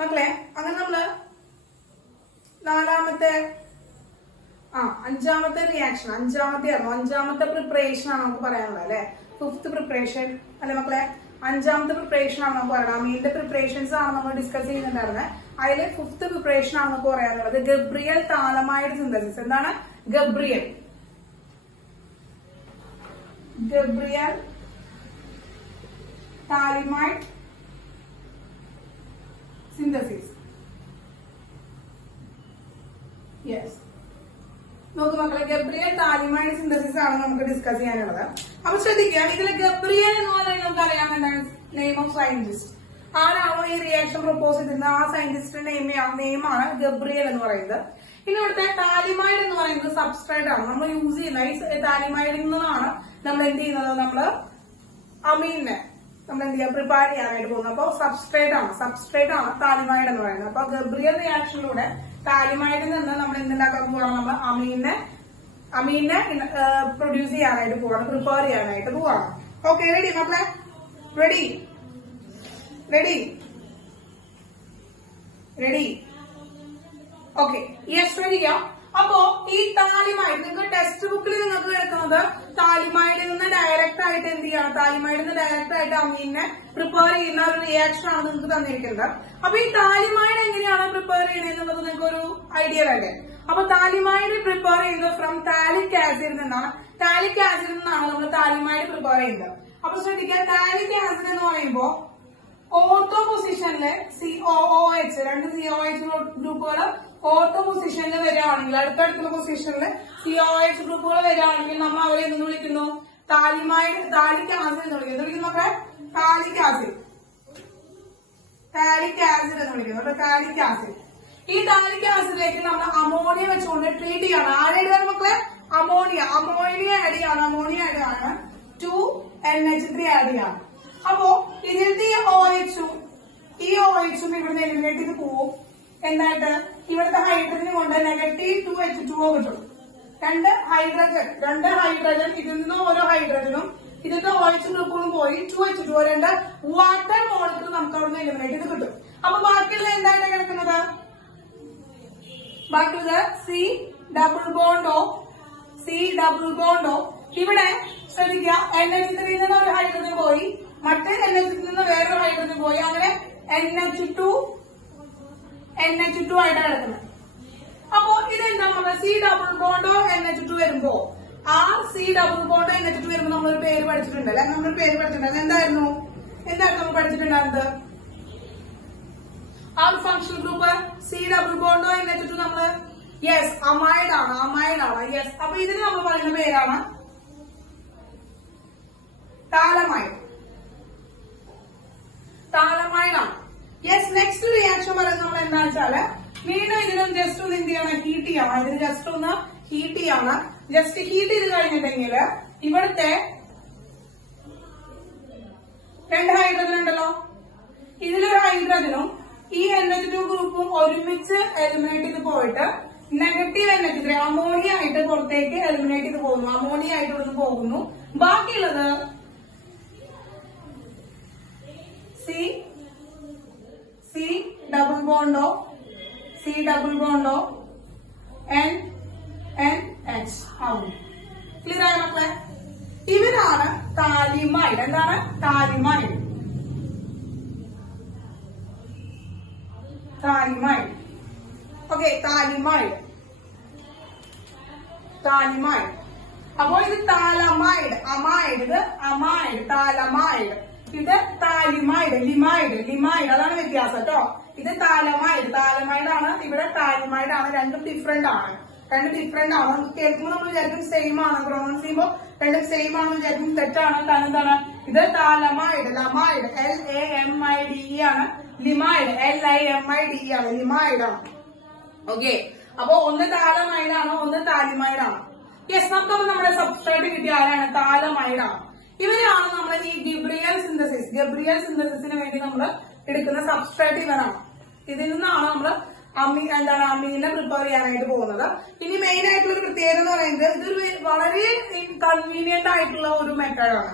മക്കളെ അങ്ങനെ നമ്മള് നാലാമത്തെ അഞ്ചാമത്തെ റിയാക്ഷൻ അഞ്ചാമത്തെ പ്രിപ്പറേഷൻ ആണ് നമുക്ക് പറയാനുള്ളത് അല്ലെ. ഫിഫ്ത് പ്രിപ്പറേഷൻ അല്ലെ മക്കളെ. അഞ്ചാമത്തെ പ്രിപ്പറേഷൻ ആണ് നമുക്ക് പറയണം. അമീന്റെ പ്രിപ്പറേഷൻസ് ആണ് നമ്മൾ ഡിസ്കസ് ചെയ്യുന്നുണ്ടായിരുന്നത്. അതിലെ ഫിഫ്ത് പ്രിപ്പറേഷൻ ആണ് നമുക്ക് പറയാനുള്ളത് ഗബ്രിയൽ താലമൈഡ് സിന്തസിസ്. എന്താണ് ഗബ്രിയൽ താലിമൈഡ് സിന്തസിസ്. യെസ്, നോക്ക് മക്കളെ, ഗബ്രിയൽ താലിമൈഡ് സിന്തസിസ് ആണ് നമുക്ക് ഡിസ്കസ് ചെയ്യാനുള്ളത്. അപ്പൊ ശ്രദ്ധിക്കുക, ഇതിൽ ഗബ്രിയൽ എന്ന് പറയുന്നത് നമുക്ക് അറിയാം എന്താണ് നെയിം ഓഫ് സയന്റിസ്റ്റ്. ആരാണോ ഈ റിയാക്ഷൻ പ്രപ്പോസ് ചെയ്തിരുന്നത് ആ സയന്റിസ്റ്റിന്റെ നെയിമാണ് ഗബ്രിയൽ എന്ന് പറയുന്നത്. ഇനി ഇവിടുത്തെ താലിമൈഡ് എന്ന് പറയുന്നത് സബ്സ്ട്രേറ്റ് ആണ്. നമ്മൾ യൂസ് ചെയ്യുന്ന ഈ താലിമൈഡിൽ നിന്നാണ് നമ്മൾ എന്ത് ചെയ്യുന്നത്, നമ്മള് അമീനെ നമ്മൾ എന്ത് ചെയ്യാം പ്രിപ്പയർ ചെയ്യാനായിട്ട് പോകുന്നത്. അപ്പൊ സബ്സ്ട്രേറ്റ് ആണ് താലിമൈഡ് എന്ന് പറയുന്നത്. അപ്പൊ ഗബ്രിയൽ റിയാക്ഷനിലൂടെ താലിമൈഡിൽ നിന്ന് നമ്മൾ എന്തുണ്ടാക്കാൻ പോവാണ്, നമ്മൾ അമീനെ പ്രൊഡ്യൂസ് ചെയ്യാനായിട്ട് പോവാണ്, പ്രിപ്പയർ ചെയ്യാനായിട്ട് പോവാണ്. ഓക്കെ, റെഡി മക്കളെ? റെഡി ഓക്കെ, യെസ്, റെഡിയാ. അപ്പോ ഈ താലിമൈഡ് നിങ്ങൾക്ക് ടെക്സ്റ്റ് ബുക്കിൽ നിങ്ങൾക്ക് കിടക്കുന്നത് താലിമൈഡിൽ നിന്ന് ഡയറക്റ്റ് ആയിട്ട് എന്ത് ചെയ്യണം, താലിമൈഡിൽ നിന്ന് ഡയറക്റ്റ് ആയിട്ട് അമീനെ പ്രിപ്പയർ ചെയ്യുന്ന ഒരു റിയാക്ഷൻ ആണ് നിങ്ങൾക്ക് തന്നിരിക്കുന്നത്. അപ്പൊ ഈ താലിമൈഡ് എങ്ങനെയാണ് പ്രിപ്പയർ ചെയ്യണമെന്നുള്ളത് നിങ്ങൾക്ക് ഒരു ഐഡിയ വേണ്ടേ? അപ്പൊ താലിമൈഡ് പ്രിപ്പയർ ചെയ്യുന്നത് ഫ്രം താലിക് ആസിഡിൽ നിന്നാണ്. താലിക് ആസിഡിൽ നിന്നാണ് നമ്മൾ താലിമൈഡ് പ്രിപ്പയർ ചെയ്യുന്നത്. അപ്പൊ ശ്രദ്ധിക്കുക, താലിക് ആസിഡ് എന്ന് പറയുമ്പോ ഓർത്തോ പൊസിഷനില് COOH, രണ്ട് COOH ഗ്രൂപ്പുകൾ ഓർത്തോ പൊസിഷനിൽ വരികയാണെങ്കിൽ, അടുത്തടുത്തുള്ള പൊസിഷനിൽ COOH ഗ്രൂപ്പുകൾ വരികയാണെങ്കിൽ നമ്മൾ അവരെ എന്ന് വിളിക്കുന്നു, താലിക് ആസിഡ് എന്ന് വിളിക്കുന്നു. നോക്കെ താലിക് ആസിഡ് എന്ന് വിളിക്കുന്നു. താലിക് ആസിഡ്, ഈ താലിക് ആസിഡിലേക്ക് നമ്മൾ അമോണിയ വെച്ചുകൊണ്ട് ട്രീറ്റ് ചെയ്യണം. ആരെ ഇടുക മക്കളെ? അമോണിയ ആഡ് ചെയ്യാണ് 2NH3 ആഡ് ചെയ്യാണ്. അപ്പോ ഇതിലത്തെ ഈ OHും ഇവിടുന്ന് എലിമിനേറ്റ് ചെയ്ത് പോവും. എന്തായിട്ട് ഇവിടുത്തെ ഹൈഡ്രജൻ കൊണ്ട് -2H2O കിട്ടും. രണ്ട് ഹൈഡ്രജൻ ഇതിൽ നിന്ന് ഓരോ ഹൈഡ്രജനും ഇതിന്റെ OH ഗ്രൂപ്പുകളും പോയി 2H2O, രണ്ട് വാട്ടർ മോളിക്യൂൾ നമുക്ക് അവിടുന്ന് എലിമിനേറ്റ് ചെയ്ത് കിട്ടും. അപ്പൊ ബാക്കിയുള്ള എന്തായിട്ട് കിടക്കുന്നത്? ബാക്കിയുള്ളത് C ഡബിൾ ബോണ്ടോ. ഇവിടെ ശ്രദ്ധിക്കുക, NH3 നിന്ന് ഒരു ഹൈഡ്രജൻ പോയി, മറ്റേ NH3 നിന്ന് വേറൊരു ഹൈഡ്രജൻ പോയി, അങ്ങനെ NH2 ആയിട്ടാണ് കിടക്കുന്നത്. അപ്പോ ഇതെന്താ, നമ്മൾ C ഡബിൾ ബോണ്ടോ NH2 വരുമ്പോ C ഡബിൾ ബോണ്ടോ NH2 വരുമ്പോ നമ്മളൊരു പേര് പഠിച്ചിട്ടുണ്ട് അല്ലെ. എന്തായിരുന്നു നമ്മൾ പഠിച്ചിട്ടുണ്ടായിരുന്നത്? ആ functional group C double bond O NH2 നമ്മള് യെസ് അമൈഡ് ആണ്. യെസ്, അപ്പൊ ഇതിന് നമ്മൾ പറയുന്ന പേരാണ് താലമൈഡ് ആണ്. യെസ്, നെക്സ്റ്റ് റിയാക്ഷൻ പറയുന്നത് നമ്മൾ എന്താ വെച്ചാല് വീണ്ടും ഇതിനും ജസ്റ്റ് ഒന്ന് എന്ത് ചെയ്യണം, ഹീറ്റ് ചെയ്യണം. ജസ്റ്റ് ഹീറ്റ് ചെയ്ത് കഴിഞ്ഞിട്ടുണ്ടെങ്കിൽ ഇവിടുത്തെ രണ്ട് ഹൈഡ്രജൻ ഉണ്ടല്ലോ, ഇതിലൊരു ഹൈഡ്രജനും ഈ NH2 ഗ്രൂപ്പും ഒരുമിച്ച് എലിമിനേറ്റ് ചെയ്ത് പോയിട്ട് നെഗറ്റീവ് NH3 അമോണിയ ആയിട്ട് പുറത്തേക്ക് എലിമിനേറ്റ് ചെയ്ത് പോകുന്നു. ബാക്കിയുള്ളത് C ഡബിൾ ബോണ്ടോ NH ആവും. ക്ലിയർ ആയ മക്കളെ? ഇവരാണ് താലിമൈഡ്. എന്താണ് താലിമൈഡ്? Okay, phthalimide. അപ്പോൾ ഇത് താലമൈഡ്, താലമൈഡ്. ഇത് ലിമൈഡ്, അതാണ് വ്യത്യാസം കേട്ടോ. ഇത് താലമൈഡ് ആണ്, ഇവിടെ താലിമൈഡ് ആണ്. രണ്ടും ഡിഫറെന്റ് ആണ്. കേൾക്കുമ്പോൾ നമ്മൾ വിചാരിക്കും സെയിം ആണ്, പ്രൊണൗൺസ് ചെയ്യുമ്പോൾ രണ്ടും സെയിം ആണെന്ന് വിചാരിക്കും. തെറ്റാണ്. കാരണം എന്താണ്, ഇത് താലമൈഡ് LAMIDE ആണ്, ലിമൈഡ് LIMIDE ആണ്, ലിമൈഡ് ആണ്. ഓക്കെ, അപ്പൊ ഒന്ന് താലമൈഡ് ആണ്, ഒന്ന് താലിമൈഡ് ആണ്. യെസ്, നമുക്ക് നമ്മുടെ സബ്സ്ട്രേറ്റ് കിട്ടിയ ആരാണ്? താലമൈഡ് ആണ്. ഇവരാണ് നമ്മൾ ഈ ഗബ്രിയൽ സിന്തസിസിന് വേണ്ടി നമ്മൾ എടുക്കുന്ന സബ്സ്ട്രേറ്റ് ഇവരാണ്. ഇതിൽ നിന്നാണ് നമ്മൾ അമീനെ പ്രിപ്പയർ ചെയ്യാനായിട്ട് പോകുന്നത്. ഇനി മെയിൻ ആയിട്ടുള്ള ഒരു പ്രത്യേകത എന്ന് പറയുന്നത് ഇതൊരു വളരെ കൺവീനിയന്റ് ആയിട്ടുള്ള ഒരു മെത്തേഡാണ്.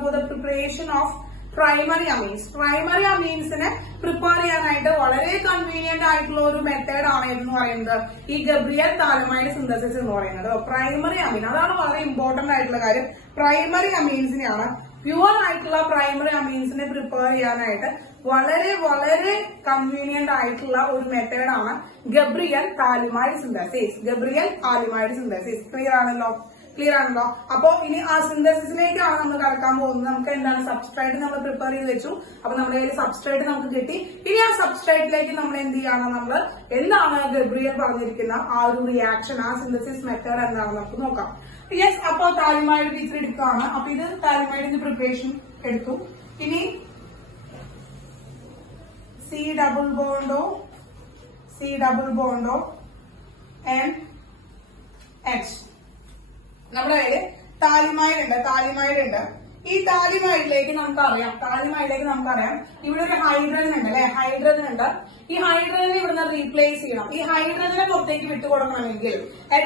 For the preparation of primary amines. Primary അമീൻസിനെ പ്രിപ്പയർ ചെയ്യാനായിട്ട് വളരെ കൺവീനിയന്റ് ആയിട്ടുള്ള ഒരു മെത്തേഡ് ആണ് എന്ന് പറയുന്നത് ഈ ഗബ്രിയൽ താലിമൈഡ് സിന്തസിസ് എന്ന് പറയുന്നത്. പ്രൈമറി അമീൻ, അതാണ് വളരെ ഇമ്പോർട്ടന്റ് ആയിട്ടുള്ള കാര്യം. പ്രൈമറി അമീൻസിനെയാണ്, പ്യുവർ ആയിട്ടുള്ള പ്രൈമറി അമീൻസിനെ പ്രിപ്പയർ ചെയ്യാനായിട്ട് വളരെ വളരെ കൺവീനിയന്റ് ആയിട്ടുള്ള ഒരു മെത്തേഡാണ് Gabriel phthalimide synthesis. Gabriel phthalimide synthesis. Clear ആണല്ലോ? ക്ലിയർ ആണല്ലോ? അപ്പോ ഇനി ആ സിന്തസിസിലേക്കാണ് നമ്മൾ കടക്കാൻ പോകുന്നത്. നമുക്ക് എന്താണ് സബ്സ്ട്രേറ്റ് നമ്മൾ പ്രിപ്പയർ ചെയ്ത് വെച്ചു. അപ്പൊ നമ്മുടെ കയ്യിൽ സബ്സ്ട്രേറ്റ് നമുക്ക് കിട്ടി. ഇനി ആ സബ്സ്ട്രേറ്റിലേക്ക് നമ്മൾ എന്ത് ചെയ്യണം, നമ്മൾ എന്താണ് ഗബ്രിയൽ പറഞ്ഞിരിക്കുന്ന ആ ഒരു റിയാക്ഷൻ, ആ സിന്തസിസ് മെത്തേഡ് എന്താണെന്ന് നമുക്ക് നോക്കാം. യെസ്, അപ്പൊ താലിമൈഡ് ടീച്ചർ എടുക്കുകയാണ്. അപ്പൊ ഇത് താലിമൈഡിന്റെ പ്രിപ്പറേഷൻ എടുത്തു. ഇനി C double bond O and H. നമ്മുടെ കയ്യില് താലിമൈഡ് ഉണ്ട്. ഈ താലിമൈഡിലേക്ക് നമുക്കറിയാം ഇവിടെ ഒരു ഹൈഡ്രജൻ ഉണ്ട് അല്ലെ, ഹൈഡ്രജൻ ഉണ്ട്. ഈ ഹൈഡ്രജനെ ഇവിടുന്ന് റീപ്ലേസ് ചെയ്യണം. ഈ ഹൈഡ്രജനെ പുറത്തേക്ക് വിട്ടുകൊടുക്കണമെങ്കിൽ H+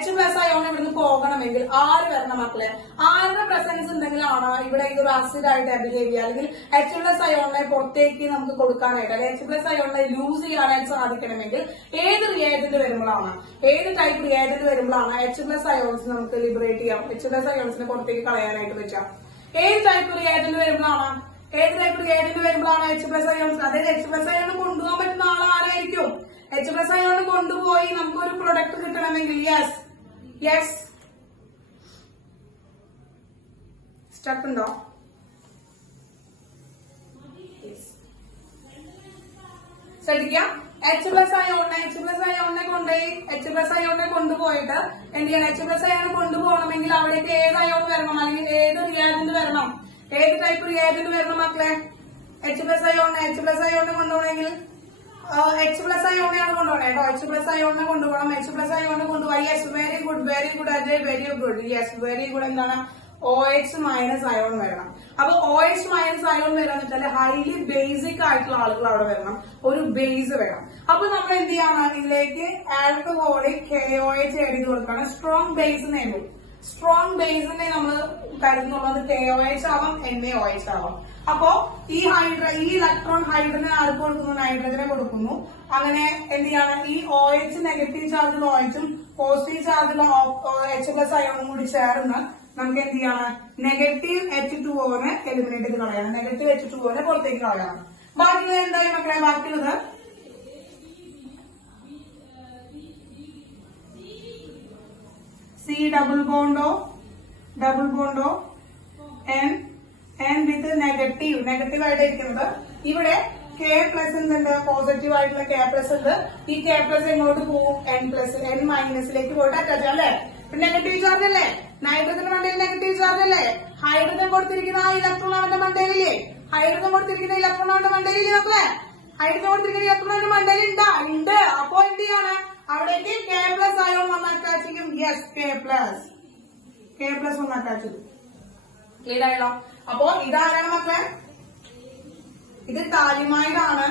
അയോൺ ഇവിടുന്ന് പോകണമെങ്കിൽ ആര് വരണം മക്കളെ? ആരുടെ പ്രസൻസ് ഉണ്ടെങ്കിലാണ് ഇവിടെ ഇതൊരു ആസിഡ് ആയിട്ട് ബിഹേവ് ചെയ്യുക, അല്ലെങ്കിൽ H+ അയോണിനെ പുറത്തേക്ക് നമുക്ക് കൊടുക്കാനായിട്ട്, അല്ലെങ്കിൽ H+ അയോണിനെ ലൂസ് ചെയ്യാനായിട്ട് സാധിക്കണമെങ്കിൽ ഏത് റിയേജന്റ് വരുമ്പോഴാണ്, ഏത് ടൈപ്പ് റിയേജന്റ് വരുമ്പോഴാണ് H+ അയോൺസ് നമുക്ക് ലിബറേറ്റ് ചെയ്യാം, H+ അയോൺസിനെ പുറത്തേക്ക് കളയാനായിട്ട് പറ്റാം? ഏത് ടൈപ്പ് റിയേജന്റ് വരുമ്പോഴാണ് H+ അയോൺസ്, അതായത് H+ അയോൺ കൊണ്ടുപോകാൻ പറ്റുന്ന ആൾ ആരായിരിക്കും? H+ അയോൺ കൊണ്ടുപോയി നമുക്കൊരു പ്രൊഡക്റ്റ് കിട്ടണമെങ്കിൽ യെസ് സ്റ്റക്ക് ഉണ്ടോ? ശ്രദ്ധിക്കാം. H+ അയോണിനെ കൊണ്ടുപോയിട്ട് എന്ത് ചെയ്യണം? H+ അയോൺ കൊണ്ടുപോകണമെങ്കിൽ അവിടേക്ക് ഏത് അയോൺ വരണം, അല്ലെങ്കിൽ ഏത് റിയാജന്റ് വരണം, ഏത് ടൈപ്പ് റിയാജന്റ് വരണം മക്കളെ? H+ അയോണിനെ കൊണ്ടുപോകണമെങ്കിൽ H+ അയോണെയാണ് കൊണ്ടുപോകണം കേട്ടോ. H+ അയോണിനെ കൊണ്ടുപോകണം. H+ അയോണിനെ കൊണ്ടുപോയി. Yes, very good Ajay, very good. Yes, very good. എന്താണ്? OH- അയോൺ വരണം. അപ്പൊ OH- അയോൺ വരാന്ന് വെച്ചാൽ ഹൈലി ബേസിക് ആയിട്ടുള്ള ആളുകൾ അവിടെ വരണം, ഒരു ബേസ് വേണം. അപ്പൊ നമ്മൾ എന്ത് ചെയ്യണം? ഇതിലേക്ക് ആൽക്കഹോളിക് KOH എഴുതി കൊടുക്കണം. സ്ട്രോങ് ബേസ് നേടും. സ്ട്രോങ് ബേസിനെ നമ്മൾ കരുതുന്നുള്ളത് KOH ആവാം, NaOH ആവാം. അപ്പോ ഈ ഇലക്ട്രോൺ ഹൈഡ്രജനെ ആർക്ക് കൊടുക്കുന്നു? നൈട്രജനെ കൊടുക്കുന്നു. അങ്ങനെ എന്ത് ചെയ്യണം? ഈ OH നെഗറ്റീവ് ചാർജുള്ള OH-ഉം പോസിറ്റീവ് ചാർജുള്ള H+ അയോണും കൂടി ചേർന്ന് നമുക്ക് എന്ത് ചെയ്യണം? നെഗറ്റീവ് H2O-നെ എലിമിനേറ്റ് ചെയ്ത് കളയണം. നെഗറ്റീവ് H2O-നെ പുറത്തേക്ക് കളയണം. ബാക്കിയുള്ളത് എന്തായി മക്കളെ? ബാക്കിയുള്ളത് C double bond O N with negative ആയിട്ട് ഇരിക്കുന്നത്. ഇവിടെ K+ എന്തുണ്ട്? പോസിറ്റീവ് ആയിട്ടുള്ള K+ ഉണ്ട്. ഈ K+ എങ്ങോട്ട് പോവും? N-ലേക്ക് പോയിട്ട് അറ്റാച്ച് അല്ലേ? നെഗറ്റീവ് ചാർജ് അല്ലേ? നൈട്രജന്റെ മണ്ടയിൽ നെഗറ്റീവ് ചാർജ് അല്ലേ? ഹൈഡ്രജൻ കൊടുത്തിരിക്കുന്ന ആ ഇലക്ട്രോൺ അവന്റെ മണ്ടയിലില്ലേ? ഹൈഡ്രജൻ കൊടുത്തിരിക്കുന്ന ഇലക്ട്രോൺ അവന്റെ മണ്ടയിലില്ലേ മക്കളെ? ഹൈഡ്രജൻ കൊടുത്തിരിക്കുന്ന ഇലക്ട്രോൺ അവന്റെ മണ്ടയിൽ ഉണ്ട്. അപ്പോ എന്ത് ചെയ്യാണ്? അവിടേക്ക് K+ അയോൺ വന്ന് അറ്റാച്ച് ചെയ്യും. യെസ്, K+ വന്ന് അറ്റാച്ച് ചെയ്തു. ക്ലിയർ ആയല്ലോ? അപ്പോ ഇതാരാണ് മക്കളെ? ഇത് താലിമൈഡാണ്.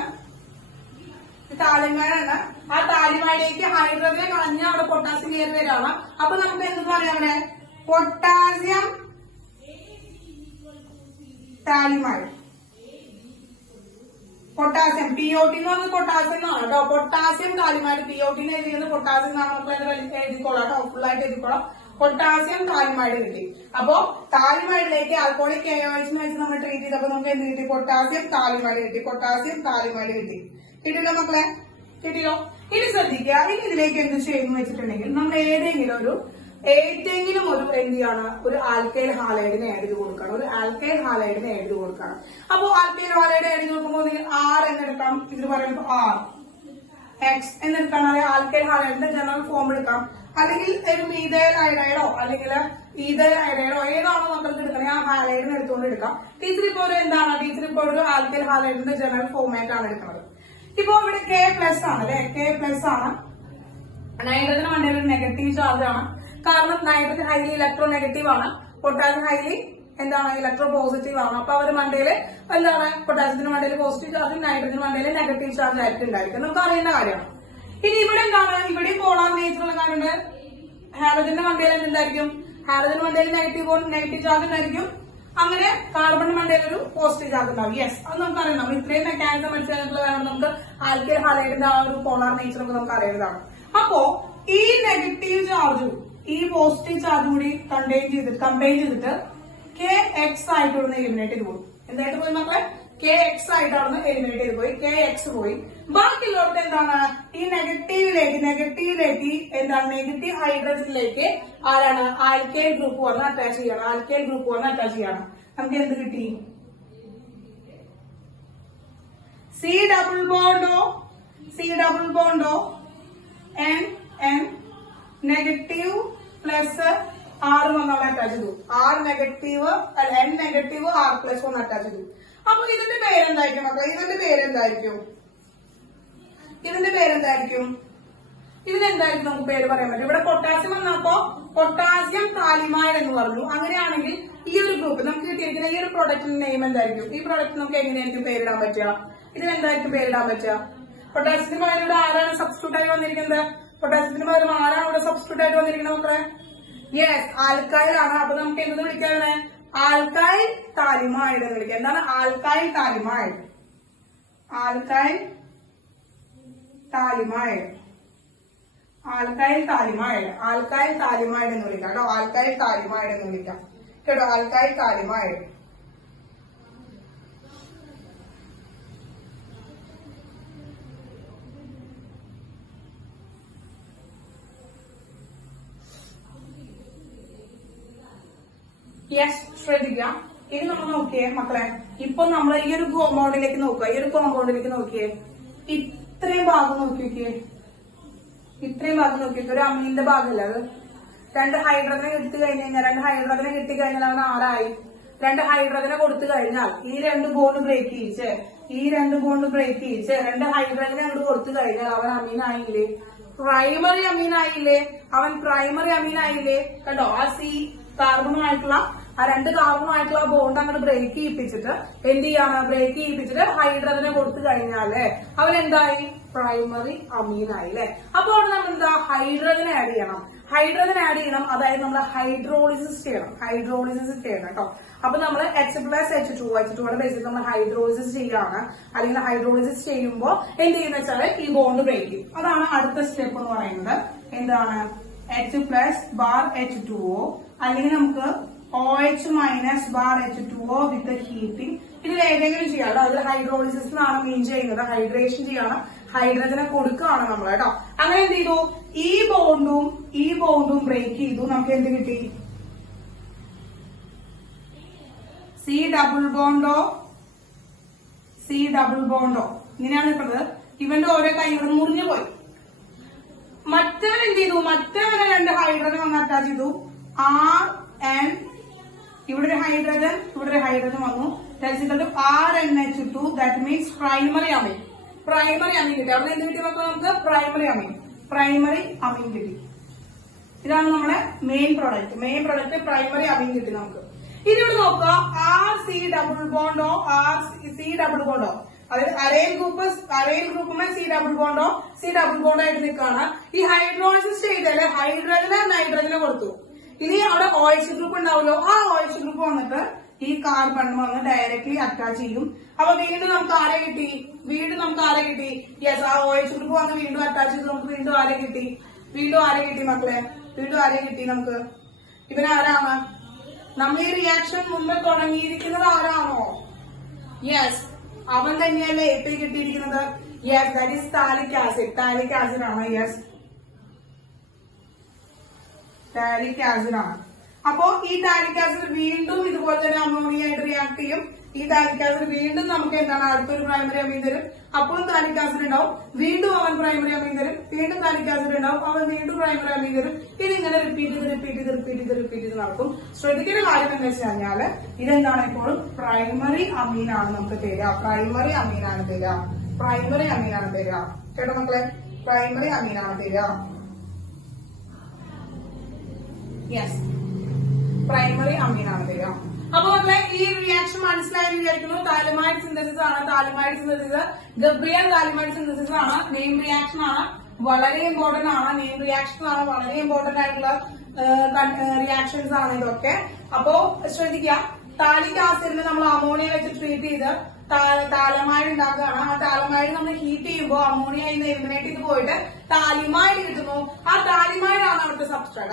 ആ താലിമൈഡിലേക്ക് ഹൈഡ്രജൻ കളഞ്ഞ് അവിടെ പൊട്ടാസ്യം കയറി വരാണ്. അപ്പൊ നമുക്ക് എന്ത് പറയാം? അവിടെ പൊട്ടാസ്യം താലിമൈഡ്, പൊട്ടാസ്യം POT എന്ന് പറഞ്ഞത് പൊട്ടാസ്യം എന്നാണ് കേട്ടോ. പൊട്ടാസ്യം താലിമൈഡ്, POT എഴുതിയത് പൊട്ടാസ്യം എന്നാണ്. നമുക്ക് എഴുതിക്കോളാം കേട്ടോ, ഫുള്ളായിട്ട് എഴുതിക്കോളാം. പൊട്ടാസ്യം താലിമൈഡ് കിട്ടി. അപ്പോ താലിമൈഡിലേക്ക് ആൽക്കോളിക് KOH വെച്ച് നമ്മൾ ട്രീറ്റ് ചെയ്തപ്പോ നമുക്ക് എന്ത് കിട്ടി? പൊട്ടാസ്യം താലിമൈഡ് കിട്ടി. കിട്ടില്ലോ മക്കളെ? കിട്ടിയോ? ഇനി ശ്രദ്ധിക്കുക. ഇനി ഇതിലേക്ക് എന്ത് ചെയ്യുന്നു വെച്ചിട്ടുണ്ടെങ്കിൽ നമ്മൾ ഏതെങ്കിലും ഒരു എന്ത് ചെയ്യാണ്? ഒരു ആൽക്കൈൽ ഹാലൈഡിനെ എഴുതി കൊടുക്കണം. അപ്പോ ആൽക്കൈൽ ഹാലൈഡ് എഴുതി കൊടുക്കുമ്പോൾ R എന്നെടുക്കാം. ഇതിൽ പറയുമ്പോൾ R X എന്നെടുക്കാം. ആൽക്കൈൽ ഹാലൈഡിന്റെ ജനറൽ ഫോം എടുക്കാം. അല്ലെങ്കിൽ ഒരു മീഥൈൽ ഹൈഡൈഡോ അല്ലെങ്കിൽ ഈഥൈൽ ഹൈഡൈഡോ ഏതാണോ നമുക്ക് എടുക്കണേ ആ ഹാലൈഡിനെ എടുത്തുകൊണ്ട് എടുക്കാം. ടീച്ചർ ഇപ്പോൾ ഒരു ആൽക്കൈൽ ഹാലൈഡിന്റെ ജനറൽ ഫോമായിട്ട് ആണ് എടുക്കുന്നത്. ഇപ്പൊ ഇവിടെ K+ ആണ് അല്ലെ? K+ ആണ്. നൈട്രജൻ മണ്ടയിൽ ഒരു നെഗറ്റീവ് ചാർജ് ആണ്. കാരണം നൈട്രജൻ ഹൈലി ഇലക്ട്രോ നെഗറ്റീവ് ആണ്, പൊട്ടാസ്യം ഹൈലി ഇലക്ട്രോ പോസിറ്റീവ് ആണ്. അപ്പൊ അവർ മണ്ടയില് പൊട്ടാസ്യത്തിന് മണ്ടയിൽ പോസിറ്റീവ് ചാർജ്, നൈട്രജൻ മണ്ടയിൽ നെഗറ്റീവ് ചാർജ് ആയിരിക്കും ഉണ്ടായിരിക്കും. നമുക്ക് അറിയുന്ന കാര്യമാണ്. ഇനി ഇവിടെ ഇവിടെ പോളാർ നേച്ചറുള്ള കാര്യമുണ്ട്. ഹാലജന്റെ മണ്ടയിൽ എന്തായിരിക്കും? ഹാലജൻ മണ്ടയിൽ നെഗറ്റീവ് ചാർജ് ഉണ്ടായിരിക്കും. അങ്ങനെ കാർബൺ മണ്ടയിൽ ഒരു പോസിറ്റീവ് ചാർജ് ഉണ്ടാവും. യെസ്, അത് നമുക്കറിയാം. നമ്മൾ ഇത്രയും മെക്കാനിസം മനസ്സിലായിട്ടുള്ള നമുക്ക് ആൽക്കൈൽ ഹാലൈഡിന്റെ ആ ഒരു പോളാർ നേച്ചർ ഒക്കെ നമുക്ക് അറിയുന്നതാണ്. അപ്പോ ഈ നെഗറ്റീവ് ചാർജും ഈ പോസിറ്റീവ് ചാർജും കൂടി കമ്പൈൻ ചെയ്തിട്ട് കെ എക്സ് ആയിട്ട് ഇവിടുന്ന് എലിമിനേറ്റ് ചെയ്ത് പോകും. എന്തായിട്ട് പോയി മക്കളെ? കെ എക്സ് ആയിട്ട് അവിടുന്ന് എലിമിനേറ്റ് ചെയ്ത് പോയി, കെ എക്സ് പോയി. ബാക്കിയുള്ളവർക്ക് എന്താണ്? ഈ നെഗറ്റീവിലേക്ക് എന്താണ്? നെഗറ്റീവ് ഹൈഡ്രജനിലേക്ക് ആരാണ്? ആൽക്കൈൽ ഗ്രൂപ്പ് വന്ന് അറ്റാച്ച് ചെയ്യണം. ആൽക്കൈൽ ഗ്രൂപ്പ് വന്ന് അറ്റാച്ച് ചെയ്യണം. നമുക്ക് എന്ത് കിട്ടി? C double bond O N negative plus R വന്ന് അവിടെ അറ്റാച്ച് ചെയ്തു. R negative N negative R plus വന്ന് അറ്റാച്ച് ചെയ്തു. അപ്പൊ ഇതിന്റെ പേരെന്തായിരിക്കും മക്കളെ? ഇതിനെന്തായിരിക്കും? ഇതിനെന്തായിരിക്കും നമുക്ക് പേര് പറയാൻ പറ്റും? ഇവിടെ പൊട്ടാസ്യം വന്നപ്പോ പൊട്ടാസ്യം താലിമൈഡ് എന്ന് പറഞ്ഞു. അങ്ങനെയാണെങ്കിൽ ഈ ഒരു ഗ്രൂപ്പ് നമുക്ക് കിട്ടിയിരിക്കുന്ന ഈ ഒരു പ്രൊഡക്റ്റിന്റെ നെയിം എന്തായിരിക്കും? ഈ പ്രൊഡക്റ്റ് നമുക്ക് എങ്ങനെയായിരിക്കും പേരിടാൻ പറ്റുക? ഇതിനെന്തായിരിക്കും പേരിടാൻ പറ്റുക? പൊട്ടാസ്യത്തിന് പകരം ഇവിടെ ആരാണ് സബ്സ്റ്റിറ്റ്യൂട്ട് ആയി വന്നിരിക്കുന്നത്? പൊട്ടാസ്യത്തിന് പകരം ആരാണ് ഇവിടെ സബ്സ്റ്റിറ്റ്യൂട്ട് ആയിട്ട് വന്നിരിക്കുന്നത് മക്കളെ? യെസ്, ആൽക്കൈൽ ആണ്. അപ്പൊ നമുക്ക് എന്ത് വിളിക്കാതെ? ആൽക്കൈൽ താലിമൈഡ് എന്ന് വിളിക്കാം. എന്താണ് ആൽക്കൈൽ താലിമൈഡ്? ആൽക്കൈൽ താലിമൈഡ് എന്ന് വിളിക്കാം കേട്ടോ. ആൽക്കൈൽ താലിമൈഡ് എന്ന് വിളിക്കാം കേട്ടോ. Alkyl phthalimide. യെസ്, ശ്രദ്ധിക്കാം. ഇനി നമ്മൾ നോക്കിയേ മക്കളെ, ഇപ്പൊ നമ്മൾ ഈ ഒരു കോമ്പൗണ്ടിലേക്ക് നോക്കുക. ഈ ഒരു കോമ്പൗണ്ടിലേക്ക് നോക്കിയേ, ഇത്രയും ഭാഗം നോക്കിയേ. ഒരു അമീന്റെ ഭാഗമല്ല അത്. 2 ഹൈഡ്രജനെ കിട്ടി കഴിഞ്ഞാൽ 2 ഹൈഡ്രജനെ കിട്ടിക്കഴിഞ്ഞാൽ അവൻ 6 ആയി. 2 ഹൈഡ്രജനെ കൊടുത്തു കഴിഞ്ഞാൽ ഈ 2 ബോണ്ട് ബ്രേക്ക് ചെയ്യിച്ച് 2 ഹൈഡ്രജനെ അങ്ങോട്ട് കൊടുത്തു കഴിഞ്ഞാൽ അവൻ അമീനായില്ലേ? പ്രൈമറി അമീനായില്ലേ? കണ്ടോ? ആ സി കാർബണുമായിട്ടുള്ള ആ 2 കാർബണുമായിട്ടുള്ള ബോണ്ട് അങ്ങോട്ട് ബ്രേക്ക് ചെയ്യിപ്പിച്ചിട്ട് എന്ത് ചെയ്യാണ്? ബ്രേക്ക് ചെയ്യിപ്പിച്ചിട്ട് ഹൈഡ്രജനെ കൊടുത്തു കഴിഞ്ഞാല് അവൻ എന്തായി? പ്രൈമറി അമീനായി അല്ലെ? അപ്പോൾ അവിടെ നമ്മൾ എന്താ? ഹൈഡ്രജൻ ആഡ് ചെയ്യണം. അതായത് നമ്മൾ ഹൈഡ്രോളിസിസ് ചെയ്യണം കേട്ടോ. അപ്പൊ നമ്മൾ H+H2യുടെ ബേസിൽ നമ്മൾ ഹൈഡ്രോളിസിസ് ചെയ്യാണ്. അല്ലെങ്കിൽ ഹൈഡ്രോളിസിസ് ചെയ്യുമ്പോൾ എന്ത് ചെയ്യുന്ന വെച്ചാൽ ഈ ബോണ്ട് ബ്രേക്ക് ചെയ്യും. അതാണ് അടുത്ത സ്റ്റെപ്പ് എന്ന് പറയുന്നത്. എന്താണ്? H+H2O അല്ലെങ്കിൽ നമുക്ക് OH-H2O വിത്ത് ഹീറ്റിംഗ്. ഇതിൽ ഏതെങ്കിലും ചെയ്യാം. അതിൽ ഹൈഡ്രോളിസിസ് എന്നാണ് മീൻ ചെയ്യുന്നത്. ഹൈഡ്രേഷൻ ചെയ്യാണ്, ഹൈഡ്രജനെ കൊടുക്കുകയാണ് നമ്മൾ കേട്ടോ. അങ്ങനെ എന്ത് ചെയ്തു? ഈ ബോണ്ടും ബ്രേക്ക് ചെയ്തു. നമുക്ക് എന്ത് കിട്ടി? സി ഡബിൾ ബോണ്ടോ ഇങ്ങനെയാണ് കിട്ടുന്നത്. ഇവന്റെ ഓരോ കൈകളും മുറിഞ്ഞു പോയി. മറ്റവൻ എന്ത് ചെയ്തു? മറ്റവനെ 2 ഹൈഡ്രജൻ വന്ന് അറ്റാച്ച് ചെയ്തു. RN, ഇവിടെ ഒരു ഹൈഡ്രജൻ വന്നു. RNH2, ദാറ്റ് മീൻസ് പ്രൈമറി അമീൻ കിട്ടി. അവിടെ എന്ത് കിട്ടി മക്കളെ? നമുക്ക് പ്രൈമറി അമീൻ കിട്ടി. ഇതാണ് നമ്മുടെ മെയിൻ പ്രൊഡക്റ്റ് പ്രൈമറി അമീൻ കിട്ടി നമുക്ക്. ഇനി ഇവിടെ നോക്കുക, RC ഡബിൾ ബോണ്ടോ അതായത് അരയിൽ ഗ്രൂപ്പുമായി സി ഡബിൾ ബോണ്ടോ ആയിട്ട് നിൽക്കുകയാണ്. ഈ ഹൈഡ്രോളിസിസ് ചെയ്താല് നൈട്രജനെ കൊടുത്തു. ഇനി അവിടെ OH ഗ്രൂപ്പ് ഉണ്ടാവുമല്ലോ, ആ OH ഗ്രൂപ്പ് വന്നിട്ട് ഈ കാർബൺ വന്ന് ഡയറക്ട്ലി അറ്റാച്ച് ചെയ്യും. അപ്പൊ വീണ്ടും നമുക്ക് ആരെ കിട്ടി? യെസ്, ആ OH ഗ്രൂപ്പ് വന്ന് വീണ്ടും അറ്റാച്ച് ചെയ്ത് നമുക്ക് വീണ്ടും ആരെ കിട്ടി മക്കളെ? നമുക്ക് ഇവനാരാണ്? നമ്മൾ ഈ റിയാക്ഷൻ മുമ്പ് തുടങ്ങിയിരിക്കുന്നത് ആരാണോ? യെസ്, അവൻ തന്നെയല്ലേ ഏറ്റവും കിട്ടിയിരിക്കുന്നത്. യെസ്, ദാറ്റ് ഈസ് ടാലിക് ആസിഡ് ആണ്. യെസ്, ടാലിക് ആസിഡ് ആണ്. അപ്പോ ഈ ടാലിക് ആസിഡ് വീണ്ടും ഇതുപോലെ തന്നെ അമോണിയ ആയിട്ട് റിയാക്ട് ചെയ്യും. ഈ ടാലിക് ആസിഡ് വീണ്ടും നമുക്ക് എന്താണ്? അടുത്തൊരു പ്രൈമറി അമീൻ തരും. അപ്പോഴും ടാലിക് ആസിഡ് ഉണ്ടാവും. വീണ്ടും അവൻ പ്രൈമറി അമീൻ തരും. വീണ്ടും ടാലിക് ആസിഡ് ഉണ്ടാവും. അവൻ വീണ്ടും പ്രൈമറി അമീൻ തരും. ഇതിങ്ങനെ റിപ്പീറ്റ് ചെയ്ത് നടക്കും. ശ്രദ്ധിക്കേണ്ട കാര്യം എന്താ വെച്ച് കഴിഞ്ഞാല് ഇതെന്താണ്? എപ്പോഴും പ്രൈമറി അമീനാണ് നമുക്ക് തരിക. പ്രൈമറി അമീനാണ് തരിക കേട്ടോ മക്കളെ. പ്രൈമറി അമീനാണ് തരിക. യെസ്, പ്രൈമറി അമീനാണ് തരിക. അപ്പൊ മക്കളെ ഈ റിയാക്ഷൻ മനസ്സിലായെന്ന് വിചാരിക്കുന്നു. താലിമൈഡ് സിന്തസിസ് ആണ്. ഗബ്രിയൽ താലിമൈഡ് സിന്തസിസ് ആണ്. നെയിം റിയാക്ഷൻ ആണ്. വളരെ ഇമ്പോർട്ടന്റ് ആയിട്ടുള്ള റിയാക്ഷൻസ് ആണ് ഇതൊക്കെ. അപ്പോ ശ്രദ്ധിക്കുക, താലിക് ആസിഡിന് നമ്മൾ അമോണിയ വെച്ച് ട്രീറ്റ് ചെയ്ത് താലമൈഡ് ഉണ്ടാക്കുകയാണ്. ആ താലമൈഡ് നമ്മൾ ഹീറ്റ് ചെയ്യുമ്പോൾ അമോണിയ എലിമിനേറ്റ് ചെയ്ത് പോയിട്ട് താലിമൈഡ് കിട്ടുന്നു. ആ താലിമൈഡ് ആണ് അവിടുത്തെ സബ്സ്ട്രാറ്റ്.